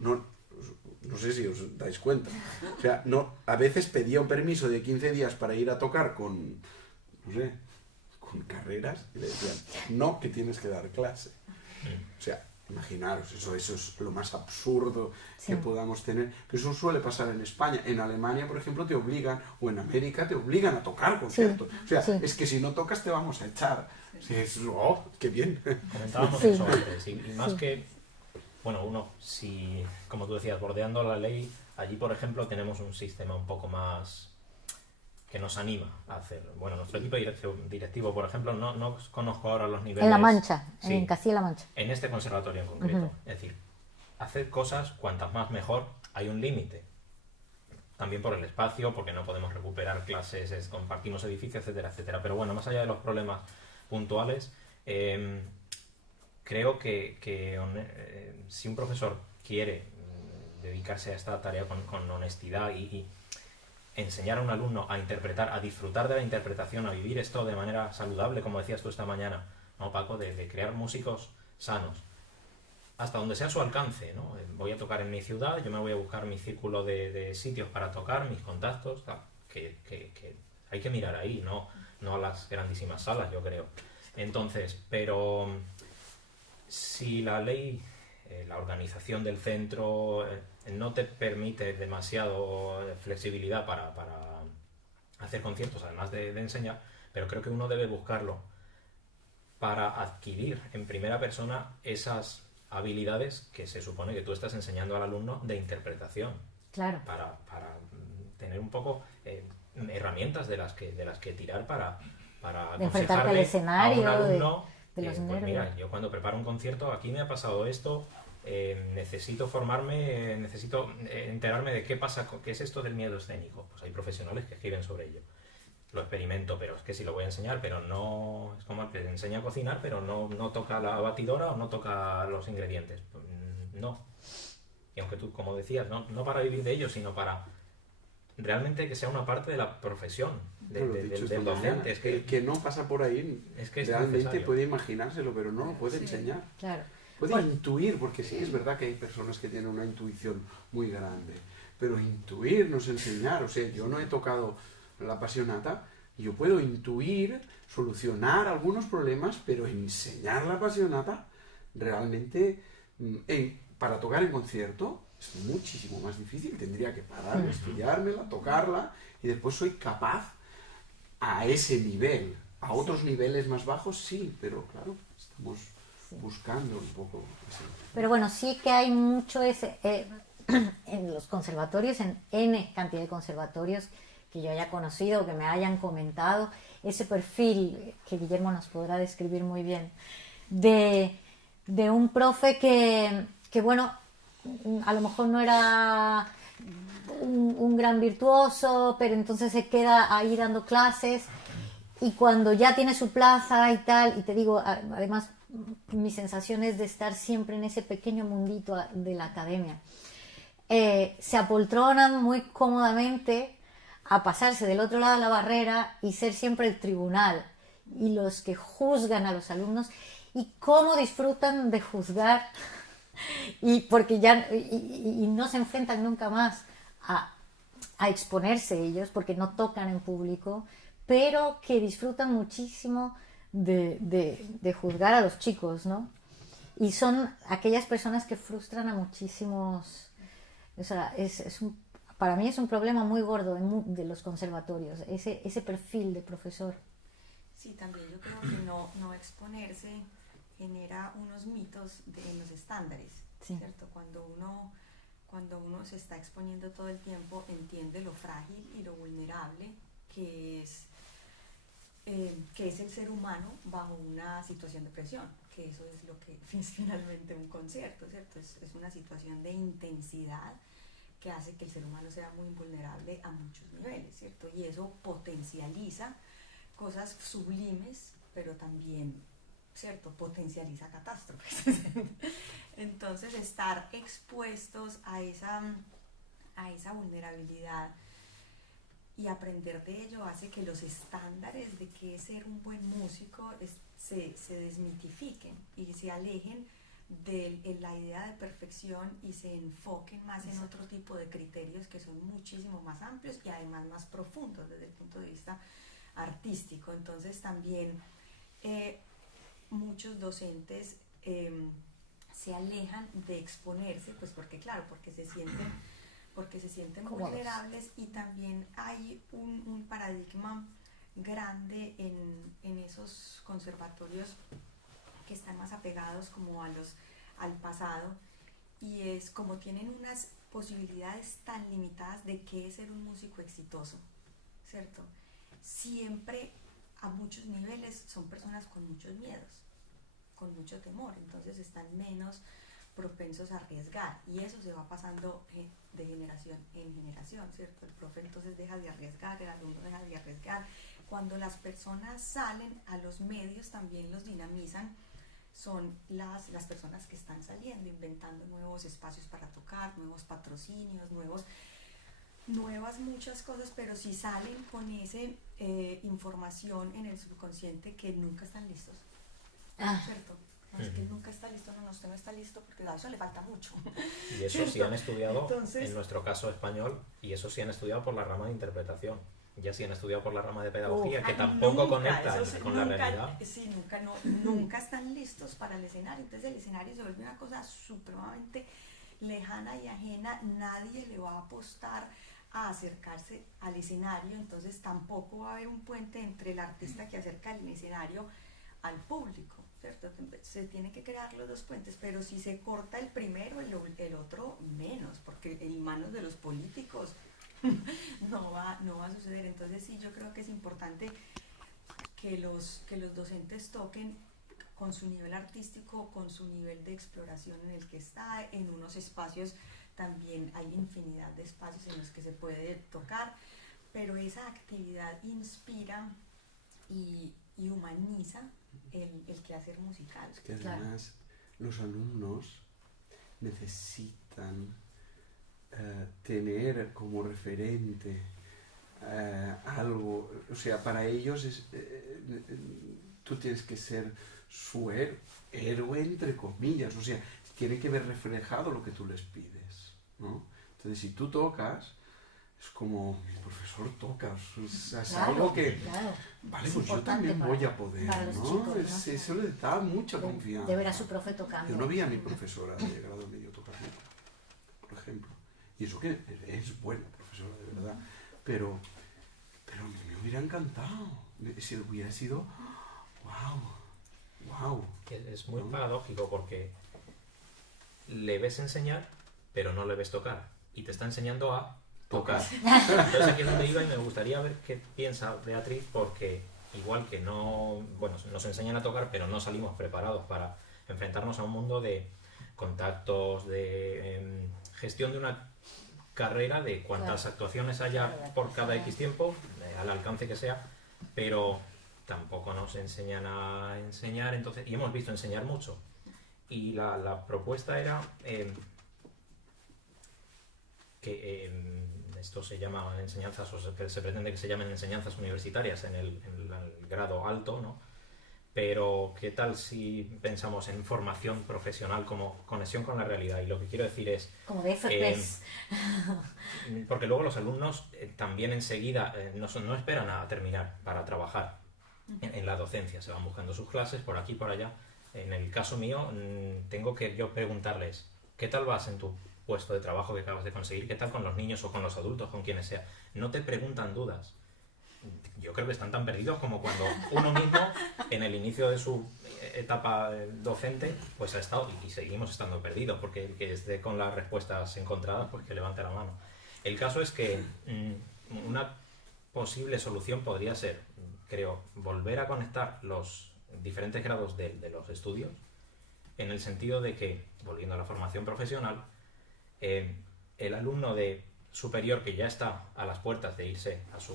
no sé si os dais cuenta, o sea, a veces pedía un permiso de 15 días para ir a tocar con Carreras y le decían, no, que tienes que dar clase. O sea, imaginaros, eso es lo más absurdo que podamos tener, que eso suele pasar en España. En Alemania, por ejemplo, te obligan, o en América te obligan a tocar conciertos. O sea, es que si no tocas te vamos a echar. ¡Qué bien! Comentábamos eso antes, y más que, bueno, si, como tú decías, bordeando la ley, allí, por ejemplo, tenemos un sistema un poco más que nos anima a hacerlo. Bueno, nuestro equipo directivo, por ejemplo, no conozco ahora los niveles... En La Mancha, sí, en Castilla-La Mancha. En este conservatorio en concreto. Es decir, hacer cosas cuantas más mejor, hay un límite. También por el espacio, porque no podemos recuperar clases, compartimos edificios, etcétera, etcétera. Pero bueno, más allá de los problemas puntuales, creo que si un profesor quiere dedicarse a esta tarea con honestidad y enseñar a un alumno a interpretar, a disfrutar de la interpretación, a vivir esto de manera saludable, como decías tú esta mañana, ¿no, Paco? De crear músicos sanos, hasta donde sea su alcance, ¿no? Voy a tocar en mi ciudad, yo me voy a buscar mi círculo de sitios para tocar, mis contactos, que hay que mirar ahí, no a las grandísimas salas, yo creo. Entonces, pero si la ley, la organización del centro no te permite demasiado flexibilidad para hacer conciertos, además de enseñar, pero creo que uno debe buscarlo para adquirir en primera persona esas habilidades que se supone que tú estás enseñando al alumno de interpretación. Claro. Para tener un poco herramientas de las que tirar para enfrentarte al escenario, a un alumno, de los pues mira, yo cuando preparo un concierto, aquí me ha pasado esto, necesito formarme, necesito enterarme de qué pasa, qué es esto del miedo escénico. Pues hay profesionales que escriben sobre ello. lo experimento, pero es que si lo voy a enseñar, pero no... Es como el que enseña a cocinar, pero no toca la batidora o no toca los ingredientes. No. Y aunque tú, como decías, no para vivir de ello, sino para realmente que sea una parte de la profesión del docente. Es que, el que no pasa por ahí es que es realmente necesario. puede imaginárselo, pero no lo puede enseñar. Claro. Puede intuir, porque sí es verdad que hay personas que tienen una intuición muy grande, pero intuir no es enseñar. O sea, yo no he tocado la Appassionata, yo puedo intuir, solucionar algunos problemas, pero enseñar la Appassionata realmente, para tocar en concierto, es muchísimo más difícil. Tendría que parar, estudiármela, tocarla, y después soy capaz a ese nivel. A otros niveles más bajos sí, pero claro, estamos buscando un poco ese. Pero bueno, sí que hay mucho en los conservatorios, en N cantidad de conservatorios que yo haya conocido o que me hayan comentado, ese perfil que Guillermo nos podrá describir muy bien, de un profe que bueno, a lo mejor no era un gran virtuoso, pero entonces se queda ahí dando clases, y cuando ya tiene su plaza y tal, y te digo, además mi sensación es de estar siempre en ese pequeño mundito de la academia, se apoltronan muy cómodamente a pasarse del otro lado de la barrera y ser siempre el tribunal y los que juzgan a los alumnos, y cómo disfrutan de juzgar, y porque ya y no se enfrentan nunca más a exponerse ellos, porque no tocan en público, pero que disfrutan muchísimo de juzgar a los chicos, ¿no? Y son aquellas personas que frustran a muchísimos. O sea, para mí es un problema muy gordo de los conservatorios, ese perfil de profesor. Sí, también yo creo que no exponerse genera unos mitos en los estándares, Sí. ¿cierto? Cuando uno se está exponiendo todo el tiempo, entiende lo frágil y lo vulnerable que es el ser humano bajo una situación de presión, que eso es lo que es finalmente un concierto, ¿cierto? Es una situación de intensidad que hace que el ser humano sea muy vulnerable a muchos niveles, ¿cierto? Y eso potencializa cosas sublimes, pero también, ¿cierto?, potencializa catástrofes. Entonces, estar expuestos a esa vulnerabilidad y aprender de ello hace que los estándares de qué es ser un buen músico se desmitifiquen y se alejen de la idea de perfección y se enfoquen más en otro tipo de criterios que son muchísimo más amplios y además más profundos desde el punto de vista artístico. Entonces también muchos docentes se alejan de exponerse, pues porque se sienten vulnerables, y también hay un paradigma grande en esos conservatorios que están más apegados como al pasado, y es como tienen unas posibilidades tan limitadas de qué es ser un músico exitoso, ¿cierto? Siempre a muchos niveles son personas con muchos miedos, con mucho temor, entonces están menos propensos a arriesgar, y eso se va pasando de generación en generación, ¿cierto? El profe entonces deja de arriesgar, el alumno deja de arriesgar. Cuando las personas salen a los medios también los dinamizan, son las personas que están saliendo, inventando nuevos espacios para tocar, nuevos patrocinios, nuevas muchas cosas, pero si salen con esa información en el subconsciente que nunca están listos, ¿cierto? No, es que nunca está listo, no, usted no está listo porque a eso le falta mucho. Y eso ¿cierto? sí han estudiado, Entonces, en nuestro caso español, y eso sí han estudiado por la rama de interpretación. Ya sí han estudiado por la rama de pedagogía, que tampoco conecta con la realidad. Sí, nunca están listos para el escenario. Entonces el escenario se vuelve una cosa supremamente lejana y ajena. Nadie le va a apostar a acercarse al escenario, entonces tampoco va a haber un puente entre el artista que acerca el escenario al público, ¿cierto? Se tienen que crear los dos puentes, pero si se corta el primero, el otro menos, porque en manos de los políticos no va a suceder. Entonces sí, yo creo que es importante que los docentes toquen con su nivel artístico, con su nivel de exploración en el que está, en unos espacios también hay infinidad de espacios en los que se puede tocar, pero esa actividad inspira y humaniza el quehacer musical. Es que además los alumnos necesitan tener como referente algo, o sea, para ellos tú tienes que ser su héroe entre comillas, o sea, tiene que ver reflejado lo que tú les pides, ¿no? Entonces, si tú tocas, es como, mi profesor toca, o sea, es algo que, vale, pues yo también voy a poder, para los ¿no? chicos, ¿no? Eso les da mucha confianza. De ver a su profe tocando. Yo no vi a mi profesora de grado medio tocar nunca, por ejemplo. Y eso que es buena profesora, de verdad. Pero me hubiera encantado. Si hubiera sido, wow. Es muy ¿no? paradójico porque le ves enseñar, pero no le ves tocar. Y te está enseñando a tocar. Entonces aquí es donde iba y me gustaría ver qué piensa Beatriz, porque igual que no, bueno, nos enseñan a tocar, pero no salimos preparados para enfrentarnos a un mundo de contactos, de gestión de una carrera, de cuántas actuaciones haya por cada X tiempo, al alcance que sea, pero tampoco nos enseñan a enseñar, entonces, y hemos visto enseñar mucho. Y la propuesta era que esto se llama enseñanzas, o se pretende que se llamen enseñanzas universitarias en el grado alto, ¿no? Pero ¿qué tal si pensamos en formación profesional como conexión con la realidad? Y lo que quiero decir es... Como de FPs. Porque luego los alumnos también enseguida no esperan a terminar para trabajar en la docencia. Se van buscando sus clases por aquí y por allá. En el caso mío, tengo que yo preguntarles, ¿qué tal vas en tu puesto de trabajo que acabas de conseguir? ¿Qué tal con los niños o con los adultos, con quienes sea? No te preguntan dudas. Yo creo que están tan perdidos como cuando uno mismo, en el inicio de su etapa docente, pues ha estado, y seguimos estando perdidos, porque el que esté con las respuestas encontradas, pues que levante la mano. El caso es que una posible solución podría ser, creo, volver a conectar los diferentes grados de los estudios, en el sentido de que, volviendo a la formación profesional, el alumno de superior que ya está a las puertas de irse a su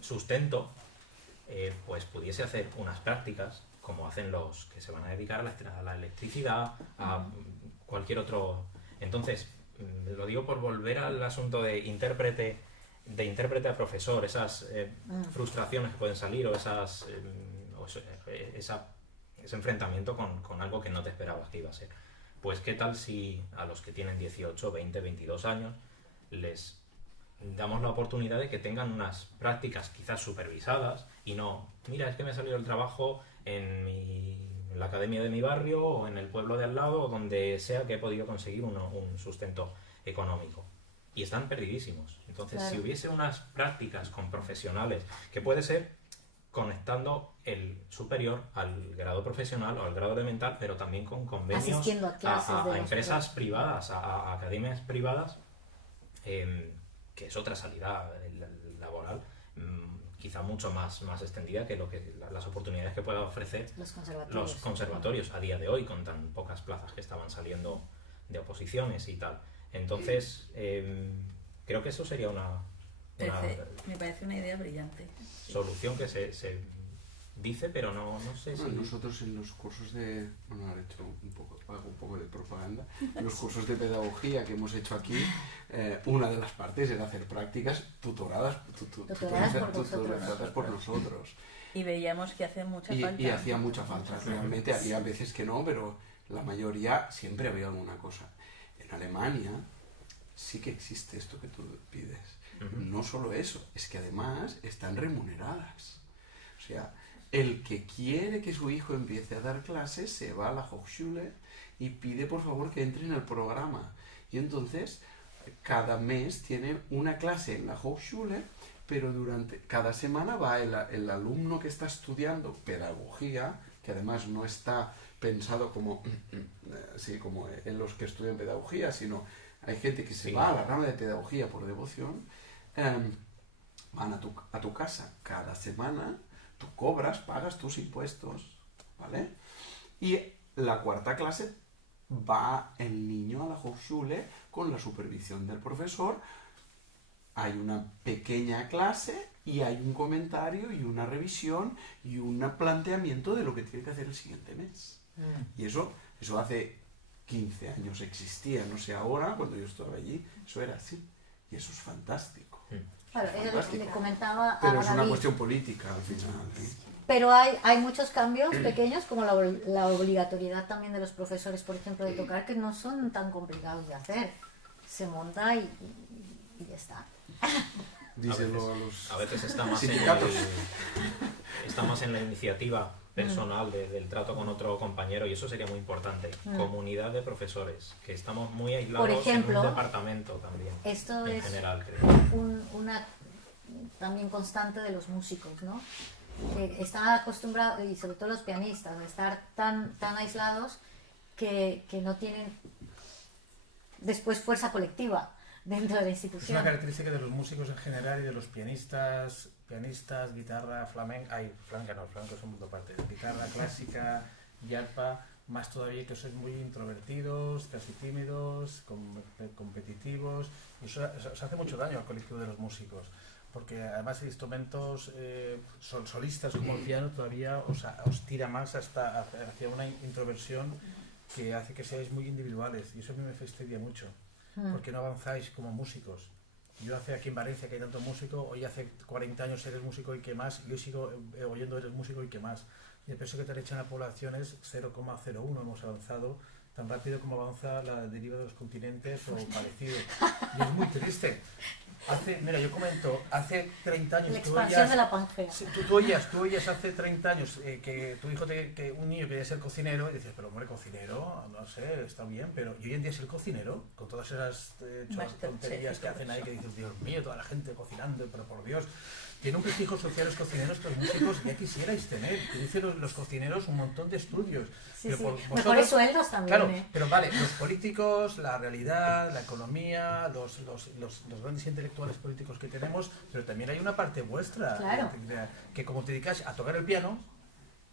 sustento, pues pudiese hacer unas prácticas como hacen los que se van a dedicar a la electricidad, a cualquier otro. Entonces, lo digo por volver al asunto de intérprete a profesor, esas frustraciones que pueden salir o ese enfrentamiento con algo que no te esperabas que iba a ser. Pues qué tal si a los que tienen 18, 20, 22 años les damos la oportunidad de que tengan unas prácticas quizás supervisadas y no, mira, es que me ha salido el trabajo en la academia de mi barrio o en el pueblo de al lado o donde sea que he podido conseguir un sustento económico. Y están perdidísimos. Entonces, si hubiese unas prácticas con profesionales, que puede ser conectando el superior al grado profesional o al grado elemental, pero también con convenios asistiendo a clases a empresas privadas, a academias privadas, que es otra salida laboral quizá mucho más extendida que las oportunidades que puedan ofrecer los conservatorios a día de hoy, con tan pocas plazas que estaban saliendo de oposiciones y tal. Entonces, creo que eso sería me parece una idea brillante. Solución que se dice, pero no sé si... Nosotros en los cursos de... Bueno, ahora he hecho hago un poco de propaganda. En los cursos de pedagogía que hemos hecho aquí, una de las partes era hacer prácticas tutoradas por nosotros. Y veíamos que hace mucha falta. Y hacía mucha falta. Realmente había veces que no, pero la mayoría siempre había alguna cosa. En Alemania sí que existe esto que tú pides. No solo eso, es que además están remuneradas. O sea, el que quiere que su hijo empiece a dar clases se va a la Hochschule y pide por favor que entre en el programa. Y entonces cada mes tiene una clase en la Hochschule, pero durante cada semana va el alumno que está estudiando pedagogía, que además no está pensado como en los que estudian pedagogía, sino hay gente que se va a la rama de pedagogía por devoción. Van a tu casa cada semana, tú cobras, pagas tus impuestos, ¿vale? Y la cuarta clase va el niño a la Hochschule con la supervisión del profesor hay una pequeña clase y hay un comentario y una revisión y un planteamiento de lo que tiene que hacer el siguiente mes. Y eso hace 15 años existía, no sé ahora, cuando yo estaba allí, eso era así. Y eso es fantástico. Claro, le comentaba Pero a es una David. cuestión política al final. Pero hay muchos cambios pequeños, como la obligatoriedad también de los profesores, por ejemplo, de tocar, que no son tan complicados de hacer. Se monta y ya está. Díselo a los A veces está más sindicatos. está más en la iniciativa personal del trato con otro compañero, y eso sería muy importante. Comunidad de profesores, que estamos muy aislados Por ejemplo, en un departamento también. Esto en es general, creo. una también constante de los músicos, ¿no? Que están acostumbrados, y sobre todo los pianistas, a estar tan aislados que no tienen después fuerza colectiva dentro de la Es institución. una característica de los músicos en general y de los pianistas, guitarra, flamenca, flamenco es un mundo aparte, guitarra clásica y arpa, más todavía que sois muy introvertidos, casi tímidos, competitivos, y eso hace mucho daño al colectivo de los músicos, porque además hay instrumentos solistas como el piano todavía os tira más hacia una introversión que hace que seáis muy individuales, y eso a mí me fastidia mucho, porque no avanzáis como músicos. Yo hace aquí en Valencia que hay tanto músico, hoy hace 40 años eres músico y qué más, yo sigo oyendo eres músico y qué más. Y el peso que te le echan a la población es 0,01, hemos avanzado tan rápido como avanza la deriva de los continentes o parecido. Y es muy triste. Mira, yo comento, hace 30 años... La expansión de la Pangea. Tú oías hace 30 años que tu hijo, que un niño quería ser cocinero, y dices, pero hombre, cocinero, no sé, está bien, pero y hoy en día es el cocinero, con todas esas tonterías que hacen ahí, que dices, Dios mío, toda la gente cocinando, pero por Dios... Tiene un prestigio social los cocineros que los músicos ya quisierais tener. Que dicen los cocineros un montón de estudios. Sí, pero sí. vosotros, Mejores sueldos también. claro, pero vale, los políticos, la realidad, la economía, los grandes intelectuales políticos que tenemos, pero también hay una parte vuestra. Claro. Que como te dedicáis a tocar el piano,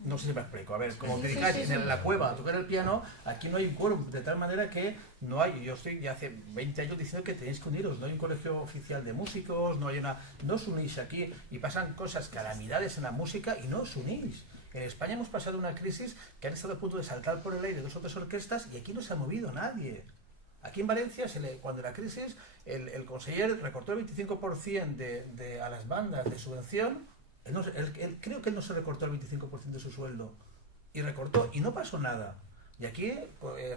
no sé si me explico, a ver, como te dedicáis sí. en la cueva a tocar el piano, aquí no hay un quórum, de tal manera que no hay, yo estoy ya hace 20 años diciendo que tenéis que uniros, no hay un colegio oficial de músicos, no os unís aquí, y pasan cosas, calamidades en la música y no os unís. En España hemos pasado una crisis que han estado a punto de saltar por el aire 2 o 3 orquestas y aquí no se ha movido nadie. Aquí en Valencia, cuando la crisis, el conseller recortó el 25% a las bandas de subvención. Creo que él no se recortó el 25% de su sueldo. Y recortó, y no pasó nada. Y aquí,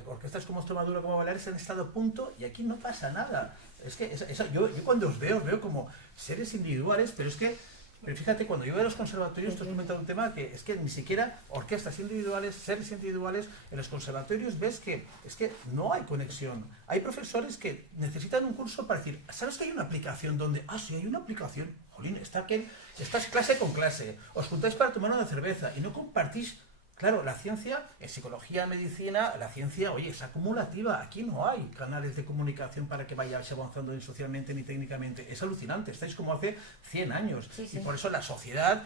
orquestas como Extremadura, como Baleares han estado a punto, y aquí no pasa nada. Es que yo cuando os veo como seres individuales, pero fíjate, cuando yo veo a los conservatorios, te he comentado un tema que es que ni siquiera orquestas individuales, seres individuales, en los conservatorios ves que es que no hay conexión. Hay profesores que necesitan un curso para decir, ¿sabes que hay una aplicación donde, sí, hay una aplicación? Jolín, estás clase con clase, os juntáis para tomar una cerveza y no compartís. Claro, la ciencia, en psicología, medicina, la ciencia, oye, es acumulativa. Aquí no hay canales de comunicación para que vayáis avanzando ni socialmente ni técnicamente. Es alucinante, estáis como hace 100 años. Sí. Y por eso la sociedad,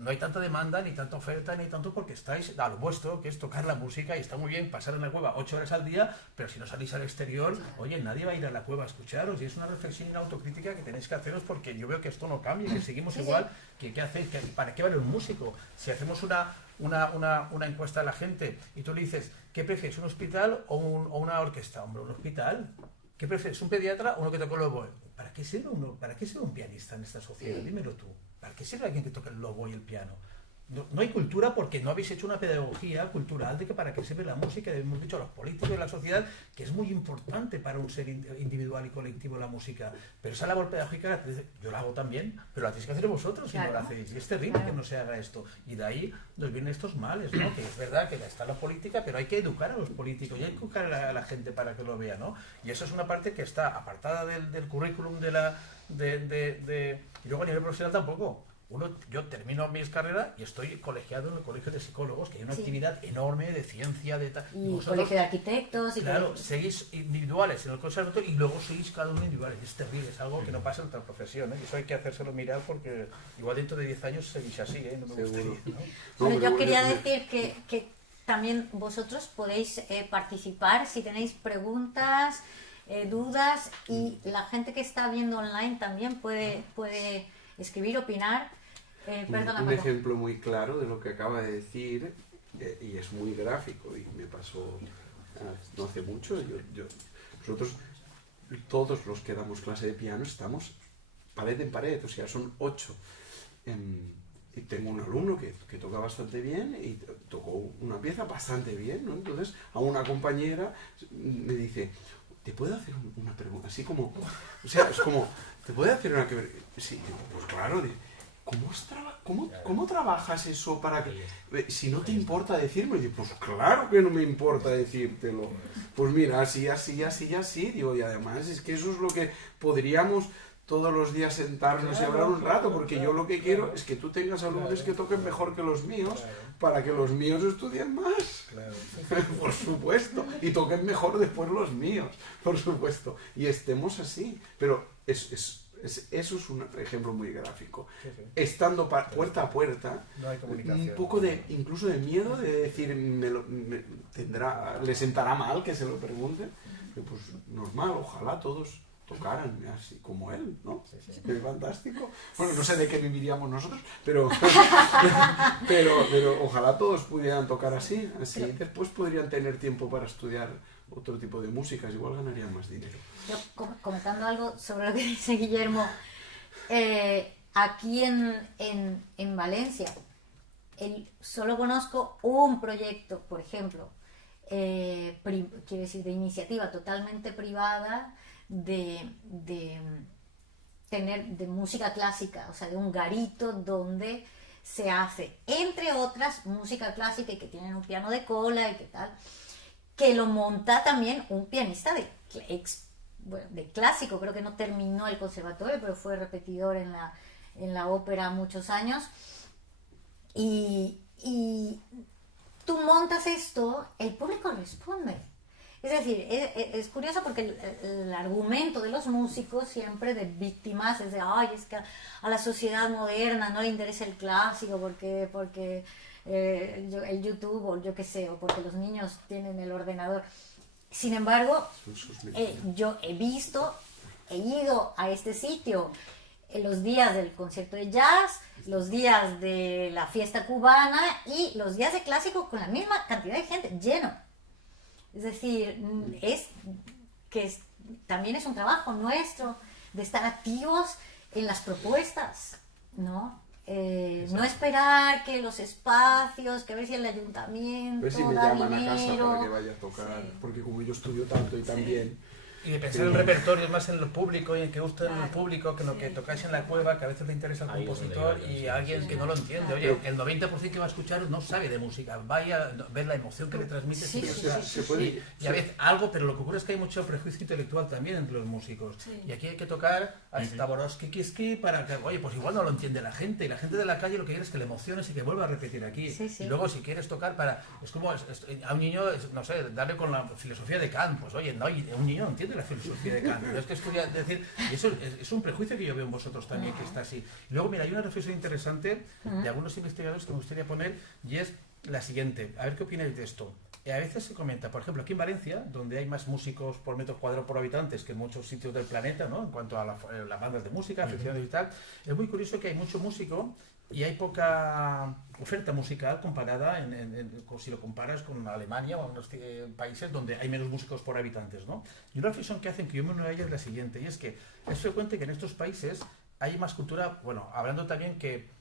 no hay tanta demanda, ni tanta oferta, ni tanto porque estáis a lo vuestro, que es tocar la música, y está muy bien pasar en la cueva 8 horas al día, pero si no salís al exterior, oye, nadie va a ir a la cueva a escucharos. Y es una reflexión y una autocrítica que tenéis que haceros, porque yo veo que esto no cambia, que seguimos igual. ¿Qué hacéis? ¿Para qué vale un músico? Si hacemos una encuesta a la gente y tú le dices, ¿qué prefieres, un hospital o una orquesta? Hombre, un hospital. ¿Qué prefieres, un pediatra o uno que toque el oboe? ¿Para qué sirve un pianista en esta sociedad? Dímelo tú. ¿Para qué sirve alguien que toque el oboe y el piano? No hay cultura porque no habéis hecho una pedagogía cultural de que para qué sirve la música. Hemos dicho a los políticos de la sociedad que es muy importante para un ser individual y colectivo la música, pero esa labor pedagógica yo la hago también, pero la tenéis que hacer vosotros si no la hacéis, y es terrible que no se haga esto, y de ahí nos vienen estos males, ¿no? Que es verdad que está la política, pero hay que educar a los políticos y hay que educar a la gente para que lo vea, ¿no? Y eso es una parte que está apartada del currículum y luego a nivel profesional tampoco. Yo termino mi carrera y estoy colegiado en el colegio de psicólogos, que hay una actividad enorme de ciencia, y colegio de arquitectos. Claro, seguís individuales en el conservatorio y luego seguís cada uno individuales. Es terrible, es algo que no pasa en otra profesión, ¿eh? Y eso hay que hacérselo mirar porque igual dentro de 10 años seguís así, ¿eh? No me gustaría, ¿no? Bueno, yo quería decir que también vosotros podéis participar si tenéis preguntas. dudas, y la gente que está viendo online también puede escribir, opinar. Perdona, Un Paco. ejemplo muy claro de lo que acaba de decir, y es muy gráfico, y me pasó no hace mucho. Nosotros, todos los que damos clase de piano, estamos pared en pared, o sea, son 8. Y tengo un alumno que toca bastante bien y tocó una pieza bastante bien, ¿no? Entonces, a una compañera me dice, ¿te puedo hacer una pregunta? Así como, o sea, es como, ¿te puedo hacer una que... Sí, digo, pues claro, ¿cómo trabajas eso para que... Si no te importa decirme, digo, pues claro que no me importa decírtelo. Pues mira, así, digo, y además es que eso es lo que podríamos todos los días sentarnos y hablar un rato, porque yo lo que quiero es que tú tengas alumnos que toquen mejor que los míos, para que los míos estudien más. Por supuesto, y toquen mejor después los míos, por supuesto, y estemos así. Pero eso es un ejemplo muy gráfico. Estando puerta a puerta, No hay comunicación. un poco incluso de miedo de decir, le sentará mal que se lo pregunten. Pues normal, ojalá todos tocaran así como él, ¿no? Es fantástico. Bueno, no sé de qué viviríamos nosotros, pero ojalá todos pudieran tocar así. Después podrían tener tiempo para estudiar otro tipo de músicas, igual ganarían más dinero. Yo, comentando algo sobre lo que dice Guillermo, aquí en Valencia solo conozco un proyecto, por ejemplo, quiero decir, de iniciativa totalmente privada de música clásica, o sea, de un garito donde se hace, entre otras, música clásica, y que tienen un piano de cola y que tal, que lo monta también un pianista de clásico. Creo que no terminó el conservatorio, pero fue repetidor en la ópera muchos años, y tú montas esto, el público responde. Es decir, es curioso porque el argumento de los músicos siempre de víctimas es de, ay, es que a la sociedad moderna no le interesa el clásico porque el YouTube, o yo qué sé, o porque los niños tienen el ordenador. Sin embargo, yo he ido a este sitio en los días del concierto de jazz, los días de la fiesta cubana y los días de clásico con la misma cantidad de gente, lleno. Es decir, también es un trabajo nuestro de estar activos en las propuestas, ¿no? No esperar que los espacios, que a ver si el ayuntamiento Ver si me da llaman a casa dinero. para que vaya a tocar, porque como yo estudio tanto y también... Y de pensar en el repertorio más en el público y en que guste en el público, que en lo que tocáis en la cueva, que a veces le interesa al Ahí es compositor donde iba yo, y sí, a alguien sí, que sí. no lo entiende. Oye, el 90% que va a escuchar no sabe de música, vaya a ver la emoción que le transmite. Sí, sin sí, pensar. se puede- Y a veces algo, pero lo que ocurre es que hay mucho prejuicio intelectual también entre los músicos. Y aquí hay que tocar a Staborowski Kiski para que, oye, pues igual no lo entiende la gente, y la gente de la calle lo que quiere es que le emociones y que vuelva a repetir aquí. Sí, sí. Y luego si quieres tocar es como a un niño, no sé, darle con la filosofía de Kant, pues oye, no, un niño no entiende la filosofía de Kant. Pero es que estudia, decir, y eso es un prejuicio que yo veo en vosotros también, que está así. Y luego, mira, hay una reflexión interesante de algunos investigadores que me gustaría poner, y es la siguiente, a ver qué opináis de esto. A veces se comenta, por ejemplo, aquí en Valencia, donde hay más músicos por metro cuadrado por habitantes que en muchos sitios del planeta, ¿no? En cuanto a las bandas de música, aficionados y tal, es muy curioso que hay mucho músico y hay poca oferta musical comparada si lo comparas con Alemania o otros países donde hay menos músicos por habitantes, ¿no? Y una reflexión que hacen que yo me uno a ella es la siguiente, y es que es frecuente que en estos países hay más cultura, bueno, hablando también que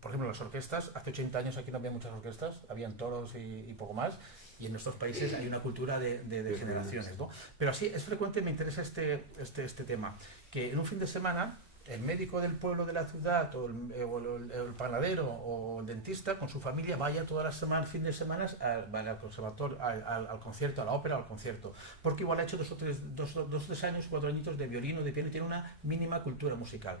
por ejemplo, las orquestas, hace 80 años aquí no había muchas orquestas, habían toros y poco más, y en estos países hay una cultura de generaciones, ¿no? Pero así es frecuente, me interesa este tema, que en un fin de semana el médico del pueblo de la ciudad o el panadero o el dentista con su familia vaya todas las semanas, fin de semana, al conservatorio, al concierto, a la ópera o al concierto, porque igual ha hecho 2 o 3 años, 4 añitos de violín o de piano y tiene una mínima cultura musical.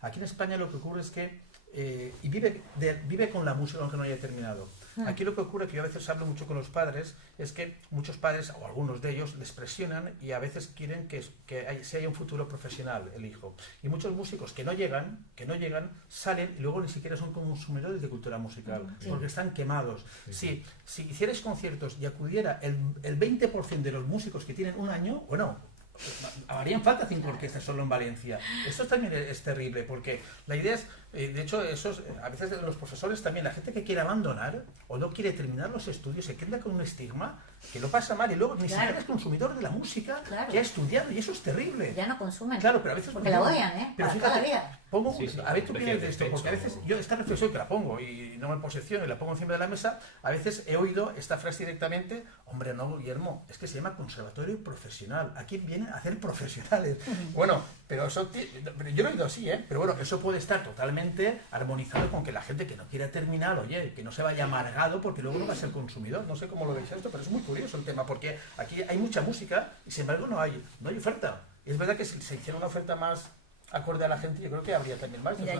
Aquí en España lo que ocurre es que y vive con la música aunque no haya terminado. Aquí lo que ocurre, que yo a veces hablo mucho con los padres, es que muchos padres, o algunos de ellos, les presionan y a veces quieren que se haya un futuro profesional el hijo. Y muchos músicos que no llegan, salen y luego ni siquiera son consumidores de cultura musical, porque están quemados. Si hicierais conciertos y acudiera el 20% de los músicos que tienen un año, bueno, harían falta 5 orquestas solo en Valencia. Esto también es terrible, porque la idea es, de hecho, a veces los profesores también, la gente que quiere abandonar o no quiere terminar los estudios, se queda con un estigma que lo pasa mal y luego ni siquiera es consumidor de la música que ha estudiado, y eso es terrible. Ya no consumen. Claro, pero a veces... Porque la odian, Pero para fíjate, cada día. a ver, tú piensas de esto, porque a veces yo esta reflexión que la pongo y no me posesiono y la pongo encima de la mesa, a veces he oído esta frase directamente: hombre, no, Guillermo, es que se llama conservatorio profesional, aquí vienen a hacer profesionales. Bueno, pero eso, yo lo he oído así, pero bueno, eso puede estar totalmente armonizado con que la gente que no quiera terminar, oye, que no se vaya amargado porque luego no va a ser consumidor. No sé cómo lo veis esto, pero es muy curioso el tema, porque aquí hay mucha música y sin embargo no hay oferta. Y es verdad que si se hiciera una oferta más acorde a la gente, yo creo que habría también más. Mira,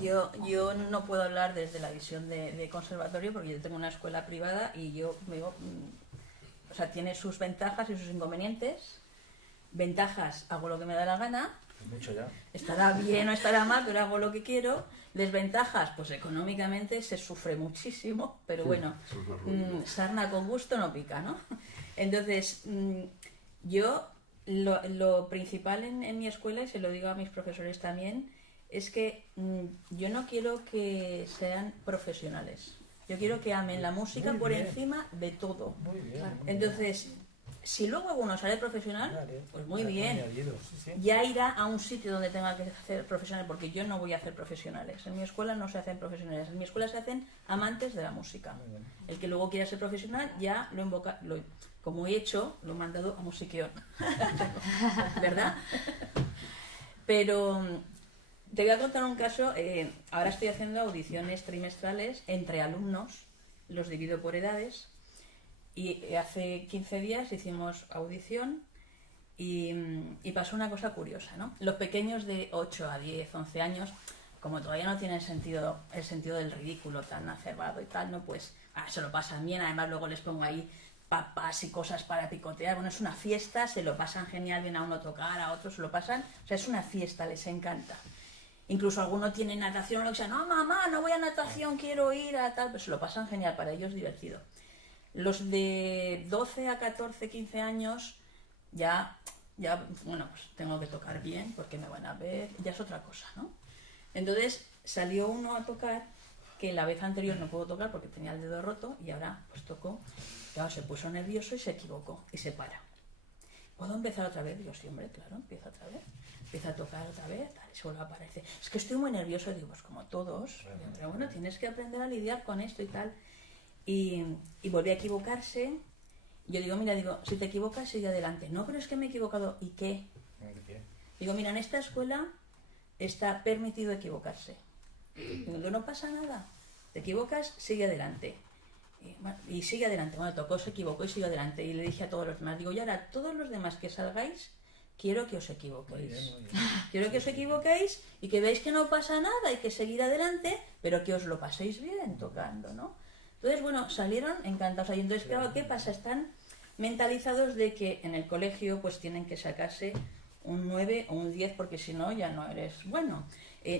yo no puedo hablar desde la visión de conservatorio, porque yo tengo una escuela privada y yo veo, o sea, tiene sus ventajas y sus inconvenientes. Ventajas, hago lo que me da la gana. Mucho ya. Estará bien o estará mal, pero hago lo que quiero. Desventajas, pues económicamente se sufre muchísimo, pero bueno, sarna con gusto no pica, ¿no? Entonces, yo lo principal en mi escuela, y se lo digo a mis profesores también, es que yo no quiero que sean profesionales. Yo quiero que amen la música por encima de todo. Muy bien. Entonces, si luego alguno sale profesional, pues muy bien. Sí. Ya irá a un sitio donde tenga que hacer profesionales, porque yo no voy a hacer profesionales. En mi escuela no se hacen profesionales, en mi escuela se hacen amantes de la música. El que luego quiera ser profesional ya lo invoca, como he hecho, lo he mandado a Musiqueón. ¿Verdad? Pero te voy a contar un caso. Ahora estoy haciendo audiciones trimestrales entre alumnos, los divido por edades. Y hace 15 días hicimos audición y pasó una cosa curiosa, ¿no? Los pequeños de 8 a 10, 11 años, como todavía no tienen el sentido del ridículo tan acerbado y tal, ¿no? Pues se lo pasan bien. Además luego les pongo ahí papas y cosas para picotear. Bueno, es una fiesta, se lo pasan genial, viene a uno tocar, a otros se lo pasan. O sea, es una fiesta, les encanta. Incluso algunos tienen natación o lo que sea. No, mamá, no voy a natación, quiero ir a tal. Pero se lo pasan genial, para ellos divertido. Los de 12 a 14, 15 años, ya bueno, pues tengo que tocar bien porque me van a ver, ya es otra cosa, ¿no? Entonces salió uno a tocar que la vez anterior no pudo tocar porque tenía el dedo roto y ahora pues tocó. Claro, se puso nervioso y se equivocó y se para. ¿Puedo empezar otra vez? Digo, sí, hombre, claro, empieza otra vez. Empieza a tocar otra vez, tal, y se vuelve a aparecer. Es que estoy muy nervioso, y digo, pues como todos. Pero bueno, tienes que aprender a lidiar con esto y tal. Y volví a equivocarse. Yo digo, mira, si te equivocas, sigue adelante. No, pero es que me he equivocado. ¿Y qué? Digo, mira, en esta escuela está permitido equivocarse. Digo, no pasa nada. Te equivocas, sigue adelante. Y sigue adelante. Bueno, tocó, se equivocó y sigue adelante. Y le dije a todos los demás, digo, y ahora todos los demás que salgáis, quiero que os equivoquéis. Muy bien. Quiero que os equivoquéis y que veáis que no pasa nada, hay que seguir adelante, pero que os lo paséis bien tocando, ¿no? Entonces, bueno, salieron encantados. Y entonces, claro, ¿qué pasa? Están mentalizados de que en el colegio pues tienen que sacarse un 9 o un 10 porque si no ya no eres bueno.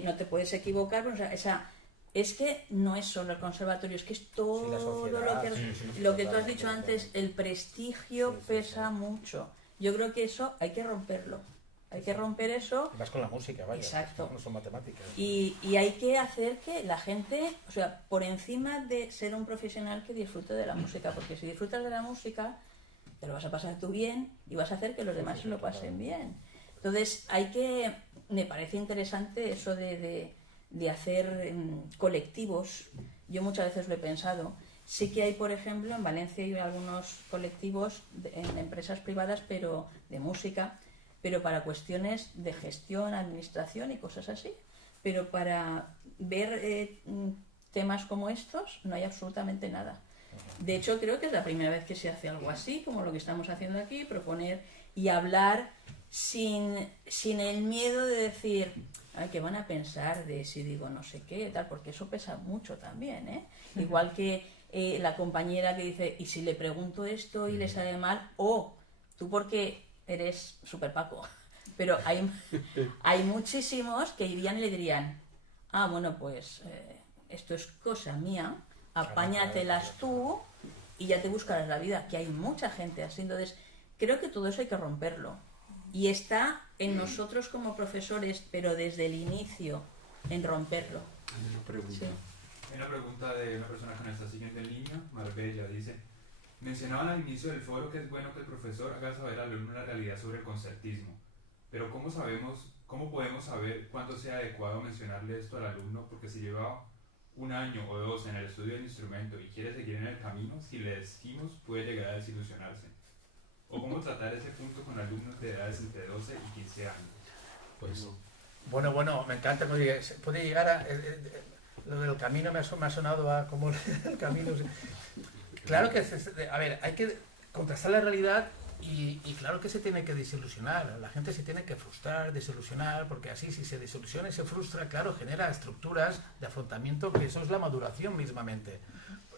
No te puedes equivocar, pero, o sea, es que no es solo el conservatorio, es que es todo lo que tú has dicho antes, el prestigio pesa mucho. Yo creo que eso hay que romperlo. Hay que romper eso. Vas con la música, vaya. Exacto. No son matemáticas. Y hay que hacer que la gente, o sea, por encima de ser un profesional que disfrute de la música, porque si disfrutas de la música, te lo vas a pasar tú bien y vas a hacer que los demás se lo pasen bien. Entonces, me parece interesante eso de hacer colectivos. Yo muchas veces lo he pensado. Sí que hay, por ejemplo, en Valencia hay algunos colectivos en empresas privadas, pero de música, pero para cuestiones de gestión, administración y cosas así. Pero para ver temas como estos no hay absolutamente nada. De hecho, creo que es la primera vez que se hace algo así, como lo que estamos haciendo aquí, proponer y hablar sin el miedo de decir, ay, ¿qué van a pensar de si digo no sé qué, tal? Porque eso pesa mucho también, ¿eh? Igual que la compañera que dice, ¿y si le pregunto esto y le sale mal? O tú porque eres súper Paco. Pero hay muchísimos que irían y le dirían, ah, bueno, pues esto es cosa mía, apáñatelas tú y ya te buscarás la vida, que hay mucha gente así. Entonces, creo que todo eso hay que romperlo. Y está en nosotros como profesores, pero desde el inicio, en romperlo. Hay una pregunta. Sí. Hay una pregunta de una persona que nos está siguiendo en línea, Marbella, dice: mencionaban al inicio del foro que es bueno que el profesor haga saber al alumno la realidad sobre el concertismo, pero ¿cómo podemos saber cuándo sea adecuado mencionarle esto al alumno? Porque si lleva 1 año o 2 en el estudio del instrumento y quiere seguir en el camino, si le decimos puede llegar a desilusionarse. ¿O cómo tratar ese punto con alumnos de edades entre 12 y 15 años? Pues Bueno, me encanta. Puede llegar a... lo del camino me ha sonado a como el camino... Claro que, a ver, hay que contrastar la realidad y claro que se tiene que desilusionar. La gente se tiene que frustrar, desilusionar, porque así si se desilusiona y se frustra, claro, genera estructuras de afrontamiento, que eso es la maduración mismamente.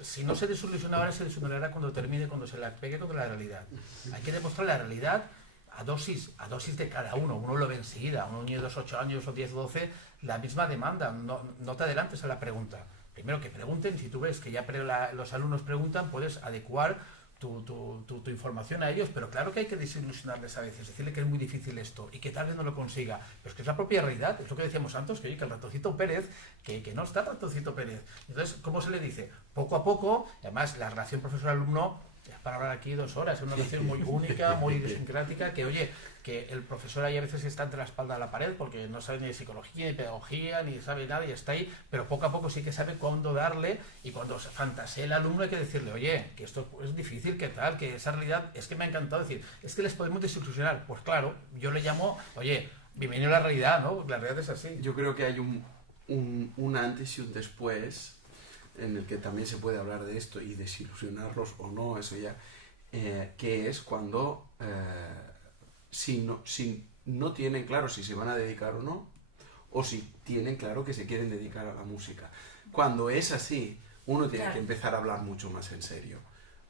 Si no se desilusiona ahora, se desilusionará cuando termine, cuando se la pegue contra la realidad. Hay que demostrar la realidad a dosis de cada uno. Uno lo ve enseguida. Un niño de 8 años o 10, 12, la misma demanda. No te adelantes a la pregunta. Primero que pregunten. Si tú ves que ya los alumnos preguntan, puedes adecuar tu información a ellos, pero claro que hay que desilusionarles a veces, decirle que es muy difícil esto y que tal vez no lo consiga, pero es que es la propia realidad, es lo que decíamos antes, que el ratoncito Pérez, que no está ratoncito Pérez. Entonces, ¿cómo se le dice? Poco a poco, además la relación profesor-alumno, es para hablar aquí 2 horas, es una relación muy única, muy idiosincrática, que oye, que el profesor ahí a veces está entre la espalda de la pared porque no sabe ni de psicología, ni de pedagogía, ni sabe nada y está ahí, pero poco a poco sí que sabe cuándo darle, y cuando fantasea el alumno hay que decirle, oye, que esto es difícil, que tal, que esa realidad, es que me ha encantado decir, es que les podemos desilusionar. Pues claro, yo le llamo, oye, bienvenido a la realidad, ¿no? Porque la realidad es así. Yo creo que hay un antes y un después en el que también se puede hablar de esto y desilusionarlos o no, eso ya, que es cuando si no tienen claro si se van a dedicar o no, o si tienen claro que se quieren dedicar a la música. Cuando es así, uno tiene que empezar a hablar mucho más en serio.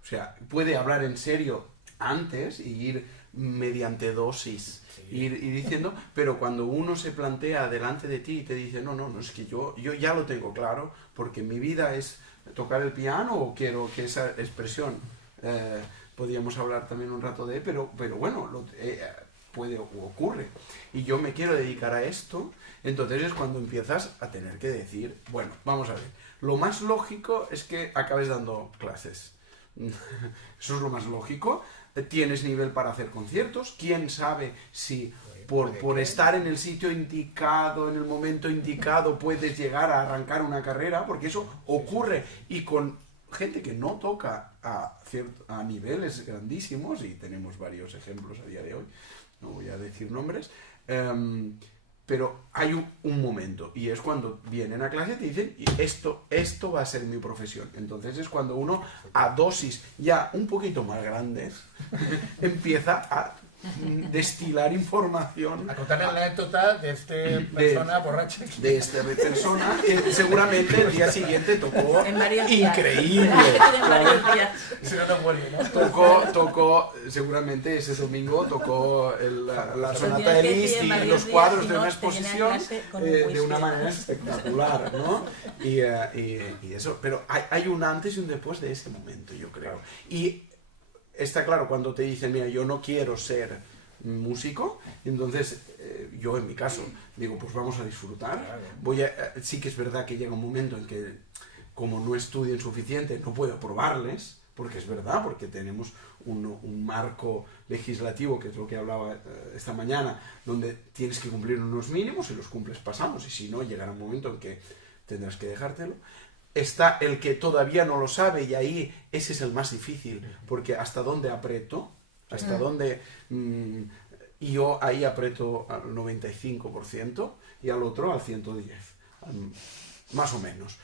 O sea, puede hablar en serio antes y ir mediante dosis, ir diciendo, pero cuando uno se plantea delante de ti y te dice, no, es que yo ya lo tengo claro, porque mi vida es tocar el piano o quiero que esa expresión, podríamos hablar también un rato de, pero bueno, puede o ocurre, y yo me quiero dedicar a esto, entonces es cuando empiezas a tener que decir, bueno, vamos a ver, lo más lógico es que acabes dando clases. Eso es lo más lógico. Tienes nivel para hacer conciertos. ¿Quién sabe si por estar en el sitio indicado, en el momento indicado, puedes llegar a arrancar una carrera? Porque eso ocurre. Y con gente que no toca a niveles grandísimos, y tenemos varios ejemplos a día de hoy, no voy a decir nombres, pero hay un momento, y es cuando vienen a clase y te dicen, esto va a ser mi profesión. Entonces es cuando uno, a dosis ya un poquito más grandes, empieza a destilar información. A contarle la anécdota de esta persona borracha. De esta persona que seguramente el día siguiente tocó increíble. Si no vuelve, ¿no? Tocó, seguramente ese domingo tocó la sonata de Liszt y los cuadros de una exposición de una manera espectacular, ¿no? Y eso, pero hay un antes y un después de ese momento, yo creo. Y está claro, cuando te dicen, mira, yo no quiero ser músico, entonces yo en mi caso digo, pues vamos a disfrutar. Sí que es verdad que llega un momento en que, como no estudien suficiente, no puedo aprobarles, porque es verdad, porque tenemos un marco legislativo, que es lo que hablaba esta mañana, donde tienes que cumplir unos mínimos, y los cumples pasamos, y si no, llegará un momento en que tendrás que dejártelo. Está el que todavía no lo sabe, y ahí ese es el más difícil, porque hasta dónde aprieto, hasta dónde... y yo ahí aprieto al 95% y al otro al 110%, más o menos.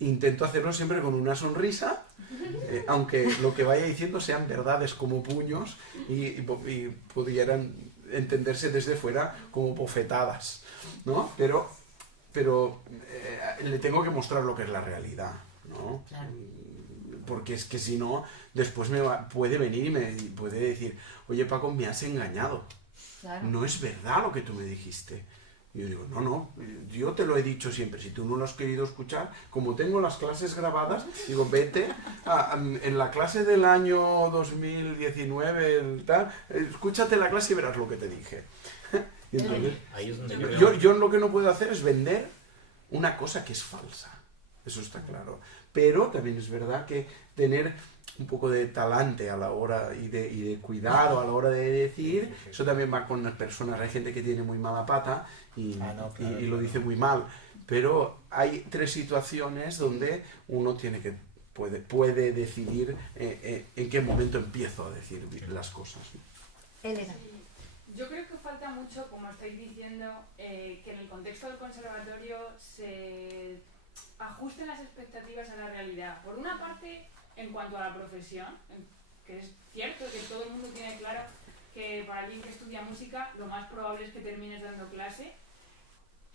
Intento hacerlo siempre con una sonrisa, aunque lo que vaya diciendo sean verdades como puños y pudieran entenderse desde fuera como bofetadas. ¿no? Pero le tengo que mostrar lo que es la realidad, ¿no? Claro. Porque es que si no, después puede venir y me puede decir, oye Paco, me has engañado. Claro. No es verdad lo que tú me dijiste. Y yo digo, no, yo te lo he dicho siempre, si tú no lo has querido escuchar, como tengo las clases grabadas, digo, vete en la clase del año 2019, tal, escúchate la clase y verás lo que te dije. Y entonces, Ahí es donde yo lo que no puedo hacer es vender una cosa que es falsa, eso está claro. Pero también es verdad que tener un poco de talante a la hora y de cuidado a la hora de decir, eso también va con las personas. Hay gente que tiene muy mala pata y lo dice muy mal, pero hay 3 situaciones donde uno puede decidir en qué momento empiezo a decir las cosas. Elena. Yo creo que falta mucho, como estáis diciendo, que en el contexto del conservatorio se ajusten las expectativas a la realidad. Por una parte, en cuanto a la profesión, que es cierto que todo el mundo tiene claro que para alguien que estudia música lo más probable es que termines dando clase.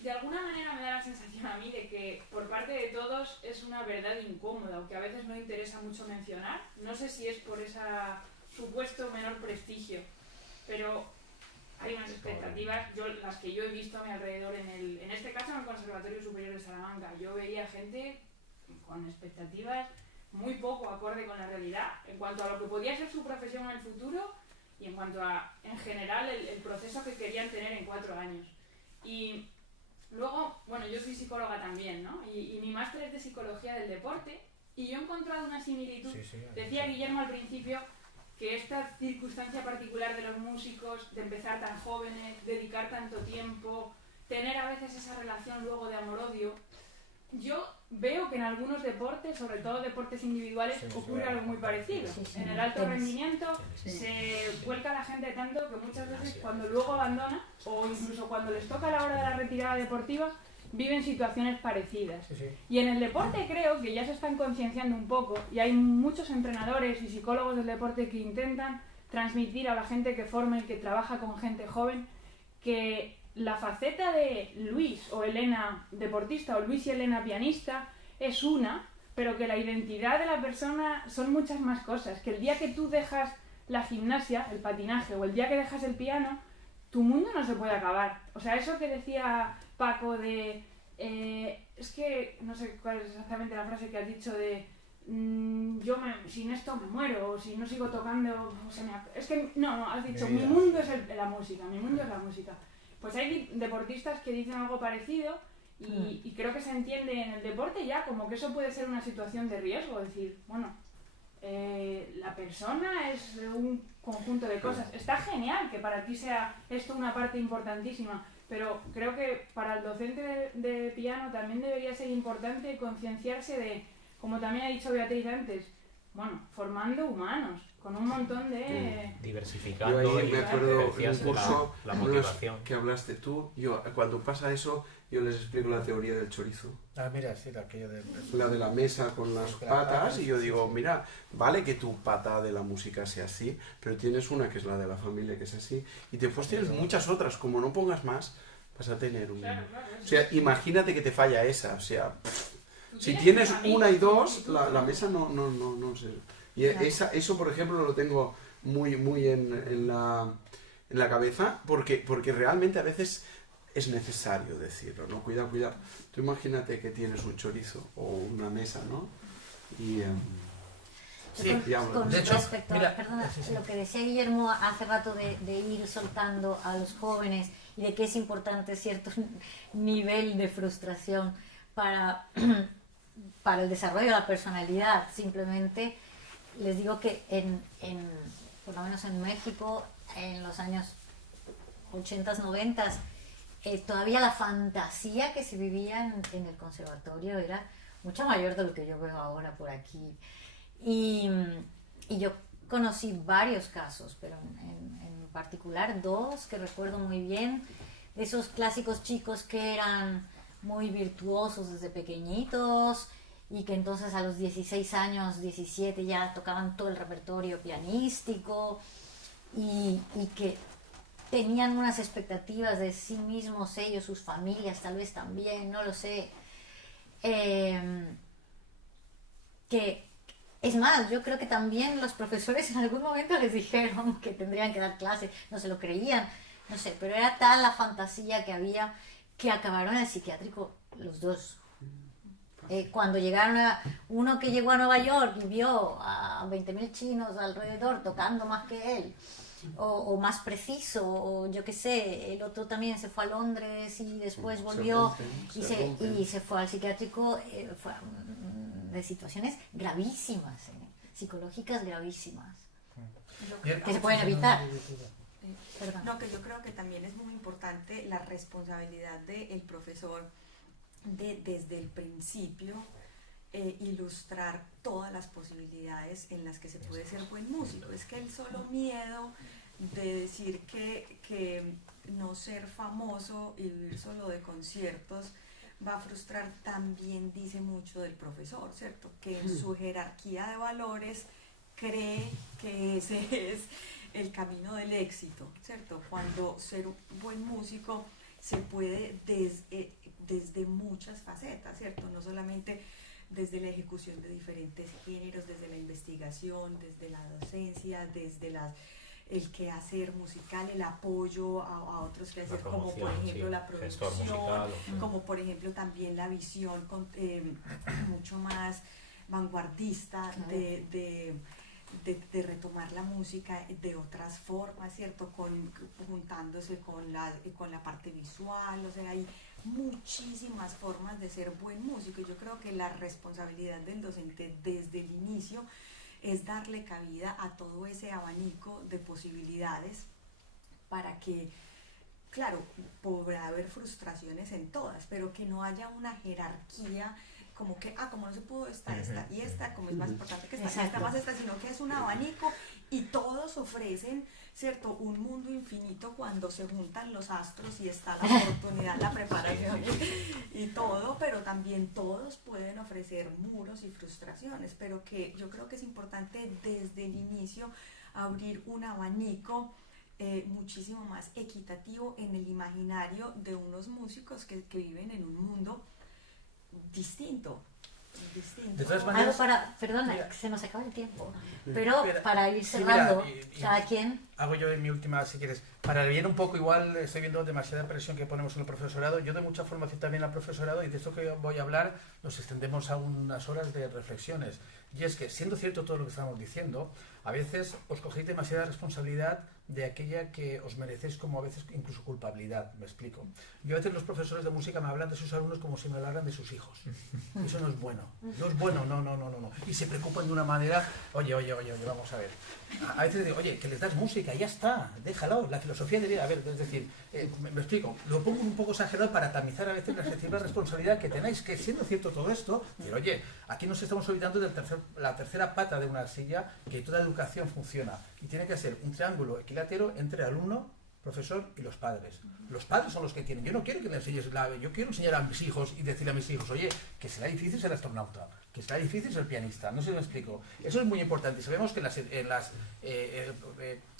De alguna manera me da la sensación a mí de que por parte de todos es una verdad incómoda o que a veces no interesa mucho mencionar. No sé si es por ese supuesto menor prestigio, pero hay unas expectativas, las que yo he visto a mi alrededor, en este caso en el Conservatorio Superior de Salamanca. Yo veía gente con expectativas muy poco acorde con la realidad en cuanto a lo que podía ser su profesión en el futuro y en cuanto a, en general, el proceso que querían tener en 4 años. Y luego, bueno, yo soy psicóloga también, ¿no? Y mi máster es de psicología del deporte y yo he encontrado una similitud. Decía Guillermo al principio que esta circunstancia particular de los músicos, de empezar tan jóvenes, dedicar tanto tiempo, tener a veces esa relación luego de amor-odio, yo veo que en algunos deportes, sobre todo deportes individuales, ocurre algo muy parecido. En el alto rendimiento se vuelca la gente tanto que muchas veces cuando luego abandona, o incluso cuando les toca la hora de la retirada deportiva, viven situaciones parecidas. Y en el deporte creo que ya se están concienciando un poco y hay muchos entrenadores y psicólogos del deporte que intentan transmitir a la gente que forma y que trabaja con gente joven que la faceta de Luis o Elena deportista o Luis y Elena pianista es una, pero que la identidad de la persona son muchas más cosas, que el día que tú dejas la gimnasia, el patinaje, o el día que dejas el piano, tu mundo no se puede acabar. O sea, eso que decía Paco de... es que no sé cuál es exactamente la frase que has dicho de sin esto me muero, o si no sigo tocando... es que no, has dicho, mi mundo es la música, mi mundo es la música. Pues hay deportistas que dicen algo parecido y creo que se entiende en el deporte ya como que eso puede ser una situación de riesgo, es decir, bueno, la persona es un conjunto de cosas. Está genial que para ti sea esto una parte importantísima, pero creo que para el docente de piano también debería ser importante concienciarse de, como también ha dicho Beatriz antes, bueno, formando humanos, con un montón de... diversificando. Yo ahí me acuerdo y en un curso la motivación. que hablaste tú, cuando pasa eso, yo les explico la teoría del chorizo. Ah, mira, sí, aquello de... La de la mesa con las patas, y yo digo, mira, vale que tu pata de la música sea así, pero tienes una que es la de la familia que es así, y después tienes muchas otras, como no pongas más, vas a tener un... Claro, O sea, imagínate que te falla esa, o sea, si tienes una y dos, la mesa no sé. Y eso, por ejemplo, lo tengo muy en la cabeza, porque realmente a veces es necesario decirlo, ¿no? Cuidado. Tú imagínate que tienes un chorizo o una mesa, ¿no? Y... Con de hecho, respecto mira, a, perdona, lo que decía Guillermo hace rato de ir soltando a los jóvenes y de que es importante cierto nivel de frustración para el desarrollo de la personalidad. Simplemente les digo que por lo menos en México, en los años 80s, 90s, todavía la fantasía que se vivía en el conservatorio era mucho mayor de lo que yo veo ahora por aquí. Y yo conocí varios casos, pero en particular 2 que recuerdo muy bien, de esos clásicos chicos que eran muy virtuosos desde pequeñitos y que entonces a los 16 años, 17 ya tocaban todo el repertorio pianístico y que tenían unas expectativas de sí mismos, ellos, sus familias tal vez también, no lo sé. Que es más, yo creo que también los profesores en algún momento les dijeron que tendrían que dar clases, no se lo creían, no sé, pero era tal la fantasía que había que acabaron en el psiquiátrico los dos. Cuando llegaron uno que llegó a Nueva York y vio a 20.000 chinos alrededor tocando más que él, o más preciso, o yo qué sé, el otro también se fue a Londres y después volvió y se fue al psiquiátrico, fue de situaciones gravísimas, psicológicas gravísimas, que se pueden evitar. Perdón. No, que yo creo que también es muy importante la responsabilidad del profesor desde el principio ilustrar todas las posibilidades en las que se puede ser buen músico. Es que el solo miedo de decir que no ser famoso y vivir solo de conciertos va a frustrar también dice mucho del profesor, ¿cierto? Que en su jerarquía de valores cree que ese es el camino del éxito, ¿cierto? Cuando ser un buen músico se puede desde muchas facetas, ¿cierto? No solamente desde la ejecución de diferentes géneros, desde la investigación, desde la docencia, desde el quehacer musical, el apoyo a otros quehaceres, como por ejemplo la producción, como por ejemplo también la visión mucho más vanguardista de retomar la música de otras formas, ¿cierto? Juntándose con la parte visual, o sea, hay muchísimas formas de ser buen músico, y yo creo que la responsabilidad del docente desde el inicio es darle cabida a todo ese abanico de posibilidades para que, claro, podrá haber frustraciones en todas, pero que no haya una jerarquía como que, como no se pudo esta, y esta, como es más importante que esta más esta, sino que es un abanico y todos ofrecen, ¿cierto?, un mundo infinito cuando se juntan los astros y está la oportunidad, la preparación y todo, pero también todos pueden ofrecer muros y frustraciones, pero que yo creo que es importante desde el inicio abrir un abanico muchísimo más equitativo en el imaginario de unos músicos que viven en un mundo distinto. De todas maneras, perdona, mira, se nos acaba el tiempo, pero mira, para ir cerrando, y cada quien... Hago yo en mi última, si quieres, para ver un poco, igual estoy viendo demasiada presión que ponemos en el profesorado. Yo doy mucha formación también al profesorado, y de esto que voy a hablar nos extendemos a unas horas de reflexiones. Y es que, siendo cierto todo lo que estamos diciendo, a veces os cogéis demasiada responsabilidad de aquella que os merecéis, como a veces incluso culpabilidad. Me explico. Yo a veces los profesores de música me hablan de sus alumnos como si me hablaran de sus hijos. Eso no es bueno. No es bueno, no. Y se preocupan de una manera, oye, vamos a ver. A veces digo, oye, que les das música, ya está, déjalo. La filosofía diría, a ver, es decir, me explico, lo pongo un poco exagerado para tamizar a veces la responsabilidad que tenéis, que siendo cierto todo esto, decir, oye, aquí nos estamos olvidando de la tercera pata de una silla, que toda educación funciona, y tiene que ser un triángulo equilátero entre alumno, profesor y los padres. Los padres son los que tienen. Yo no quiero que le enseñes yo quiero enseñar a mis hijos y decirle a mis hijos, oye, que será difícil ser astronauta, que será difícil ser pianista. No sé si me explico. Eso es muy importante. Y sabemos que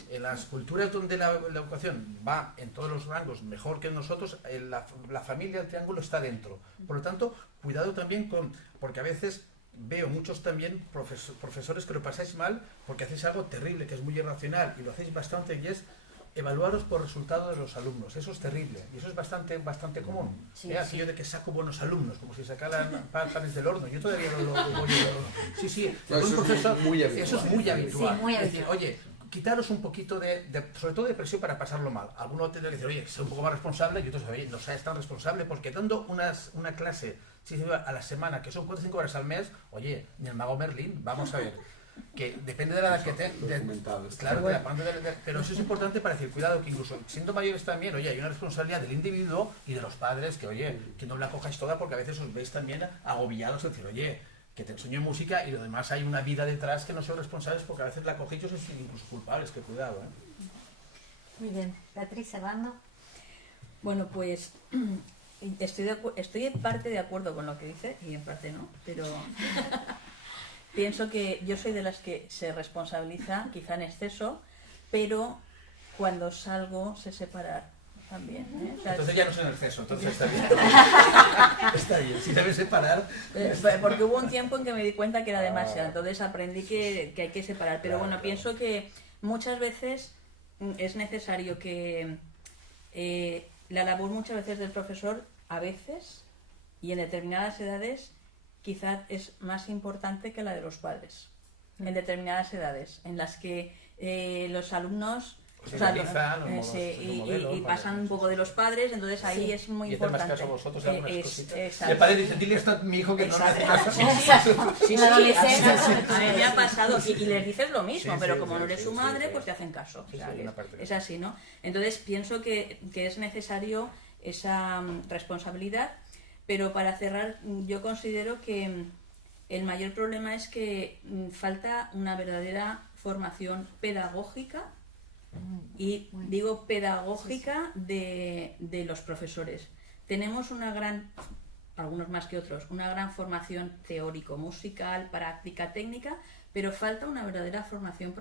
en las culturas donde la educación va en todos los rangos mejor que nosotros, la familia, el triángulo está dentro. Por lo tanto, cuidado también porque a veces veo muchos también profesores que lo pasáis mal porque hacéis algo terrible, que es muy irracional, y lo hacéis bastante, y es evaluaros por resultado de los alumnos. Eso es terrible y eso es bastante común. Aquello de que saco buenos alumnos, como si sacaran panes del horno. Yo todavía lo sí, no, eso es muy habitual. Sí, muy es decir, oye, quitaros un poquito sobre todo de presión para pasarlo mal. Algunos tendrán que decir, oye, sé un poco más responsable, y otros, oye, no seas tan responsable, porque dando una clase a la semana, que son 4 o 5 horas al mes, oye, ni el mago Merlín, vamos a ver, que depende de la edad que claro, pero eso es importante para decir, cuidado, que incluso siendo mayores también, oye, hay una responsabilidad del individuo y de los padres, que oye, que no la cojáis toda, porque a veces os veis también agobiados, es decir, oye, que te enseño música y lo demás hay una vida detrás que no sois responsables, porque a veces la cogéis y sois incluso culpables, que cuidado, Muy bien, Beatriz, cerrando. Bueno, pues estoy en parte de acuerdo con lo que dice y en parte no, pero pienso que yo soy de las que se responsabiliza, quizá en exceso, pero cuando salgo sé separar también. O sea, Entonces ya no es un exceso, entonces está bien. Está bien, si sabes separar. porque hubo un tiempo en que me di cuenta que era demasiado, entonces aprendí que hay que separar. Pero bueno, pienso que muchas veces es necesario que la labor muchas veces del profesor, a veces, y en determinadas edades, quizás es más importante que la de los padres. En determinadas edades, en las que los alumnos Se realizan los modos, y modelos, pasan vale, un poco de los padres, entonces ahí es muy y hacer más importante. caso a vosotros y algunas cositas. Y Exacto. el padre dice, dile esto a mi hijo que no le hace caso. Sí, La adolescencia. a mí me ha pasado y les dices lo mismo, Sí, pero sí, como sí, no eres sí, su sí, madre, sí. pues te hacen caso. Sí, O sea, sí, que una parte es así, ¿no? Entonces pienso que es necesario esa responsabilidad, pero para cerrar, yo considero que el mayor problema es que falta una verdadera formación pedagógica. Y digo pedagógica de los profesores. Tenemos una gran, algunos más que otros, una gran formación teórico-musical, práctica, técnica, pero falta una verdadera formación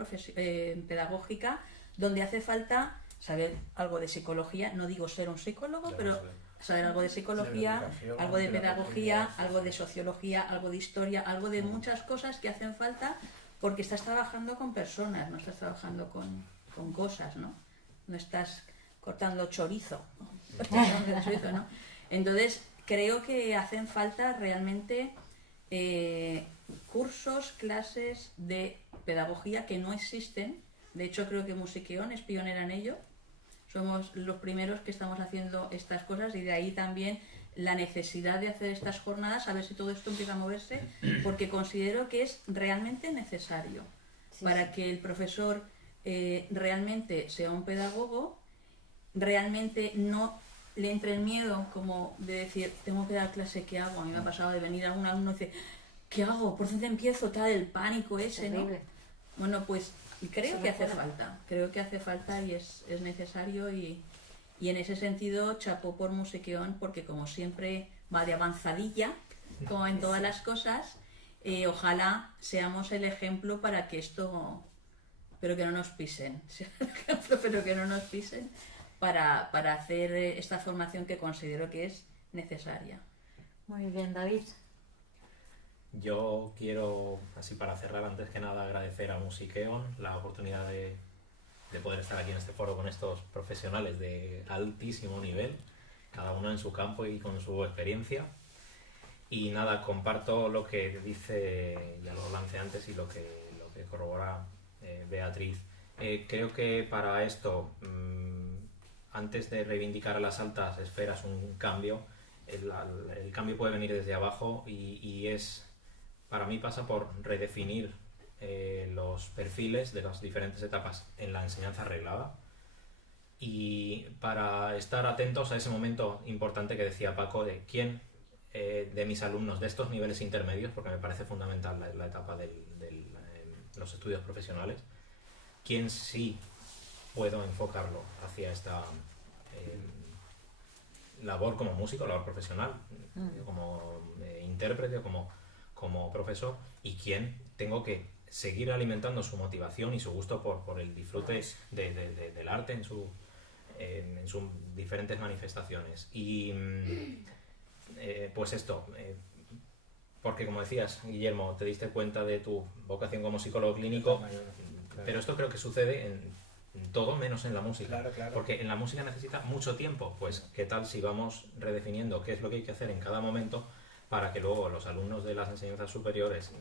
pedagógica donde hace falta saber algo de psicología, no digo ser un psicólogo, pero saber algo de psicología, algo de pedagogía, algo de sociología, algo de historia, algo de muchas cosas que hacen falta porque estás trabajando con personas, no estás trabajando con cosas, ¿no? No estás cortando chorizo, ¿no? Entonces, creo que hacen falta realmente cursos, clases de pedagogía que no existen. De hecho, creo que Musiqueón es pionera en ello. Somos los primeros que estamos haciendo estas cosas y de ahí también la necesidad de hacer estas jornadas, a ver si todo esto empieza a moverse, porque considero que es realmente necesario para que el profesor realmente sea un pedagogo, realmente no le entre el miedo como de decir, tengo que dar clase, ¿qué hago? A mí me ha pasado de venir algún alumno y decir, ¿qué hago? ¿Por dónde empiezo? Tal, el pánico ese, ¿no? Bueno, pues creo que hace falta y es necesario y en ese sentido chapó por Musiqueón porque como siempre va de avanzadilla, como en todas las cosas, ojalá seamos el ejemplo para que esto... pero que no nos pisen, pero que no nos pisen para hacer esta formación que considero que es necesaria. Muy bien, David. Yo quiero, así para cerrar, antes que nada agradecer a Musiqueón la oportunidad de poder estar aquí en este foro con estos profesionales de altísimo nivel, cada uno en su campo y con su experiencia. Y nada, comparto lo que dice, ya lo lancé antes, y lo que corrobora Beatriz. Creo que para esto, antes de reivindicar a las altas esferas un cambio, el cambio puede venir desde abajo y para mí pasa por redefinir los perfiles de las diferentes etapas en la enseñanza reglada y para estar atentos a ese momento importante que decía Paco de quién de mis alumnos de estos niveles intermedios, porque me parece fundamental la etapa de los estudios profesionales, quién sí puedo enfocarlo hacia esta labor como músico, labor profesional, como intérprete, como profesor, y quién tengo que seguir alimentando su motivación y su gusto por el disfrute del arte en sus diferentes manifestaciones. Y pues esto, porque como decías, Guillermo, te diste cuenta de tu vocación como psicólogo clínico, pero esto creo que sucede en todo menos en la música, Claro. porque en la música necesita mucho tiempo. Pues qué tal si vamos redefiniendo qué es lo que hay que hacer en cada momento para que luego los alumnos de las enseñanzas superiores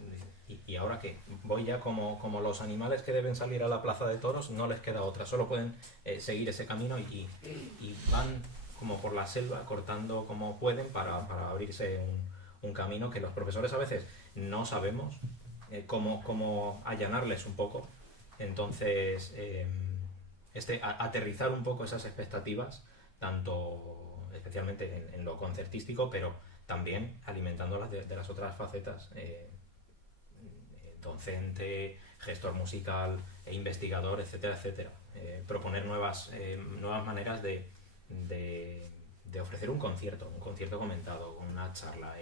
y ahora que voy ya como los animales que deben salir a la plaza de toros, no les queda otra, solo pueden seguir ese camino y van como por la selva cortando como pueden para abrirse un camino que los profesores a veces no sabemos cómo allanarles un poco. Entonces aterrizar un poco esas expectativas, tanto especialmente en lo concertístico, pero también alimentándolas de las otras facetas, docente, gestor musical, investigador, etcétera, etcétera. Proponer nuevas maneras de ofrecer un concierto comentado, una charla,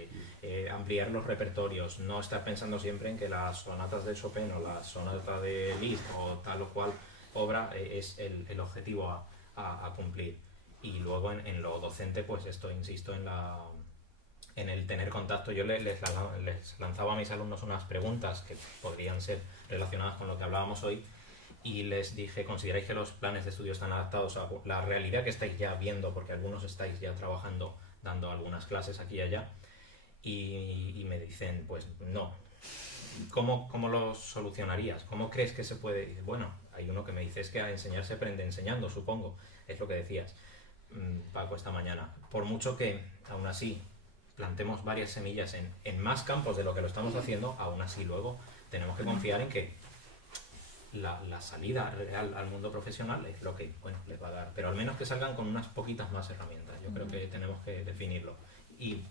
ampliar los repertorios, no estar pensando siempre en que las sonatas de Chopin o la sonata de Liszt o tal o cual obra es el objetivo a cumplir. Y luego en lo docente, pues esto, insisto, en el tener contacto. Yo les lanzaba a mis alumnos unas preguntas que podrían ser relacionadas con lo que hablábamos hoy, y les dije: ¿consideráis que los planes de estudio están adaptados a la realidad que estáis ya viendo? Porque algunos estáis ya trabajando, dando algunas clases aquí y allá, y me dicen, pues no. ¿Cómo lo solucionarías? ¿Cómo crees que se puede? Y bueno, hay uno que me dice: es que a enseñar se aprende enseñando, supongo. Es lo que decías, Paco, esta mañana. Por mucho que, aún así, plantemos varias semillas en más campos de lo que lo estamos haciendo, aún así luego tenemos que confiar en que la salida real al mundo profesional es lo que, bueno, les va a dar. Pero al menos que salgan con unas poquitas más herramientas. Yo creo que tenemos que definirlo. Y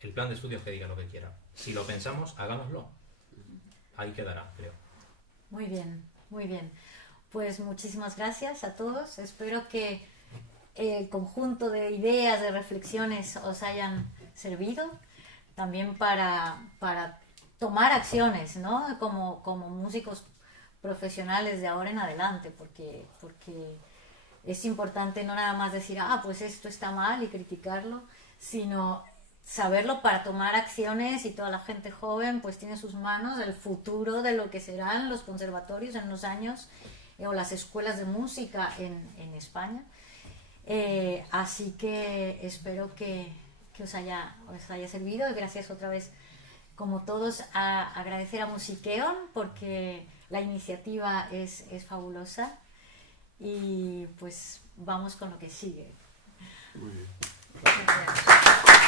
el plan de estudios que diga lo que quiera. Si lo pensamos, hagámoslo. Ahí quedará, creo. Muy bien, muy bien. Pues muchísimas gracias a todos. Espero que el conjunto de ideas, de reflexiones os hayan servido también para tomar acciones, ¿no? Como músicos profesionales de ahora en adelante, porque es importante no nada más decir, pues esto está mal y criticarlo, sino saberlo para tomar acciones, y toda la gente joven pues tiene en sus manos el futuro de lo que serán los conservatorios en unos años, o las escuelas de música en España. Así que espero que os haya servido, y gracias otra vez, como todos, a agradecer a Musiqueon, porque la iniciativa es fabulosa, y pues vamos con lo que sigue. Muy bien. Gracias.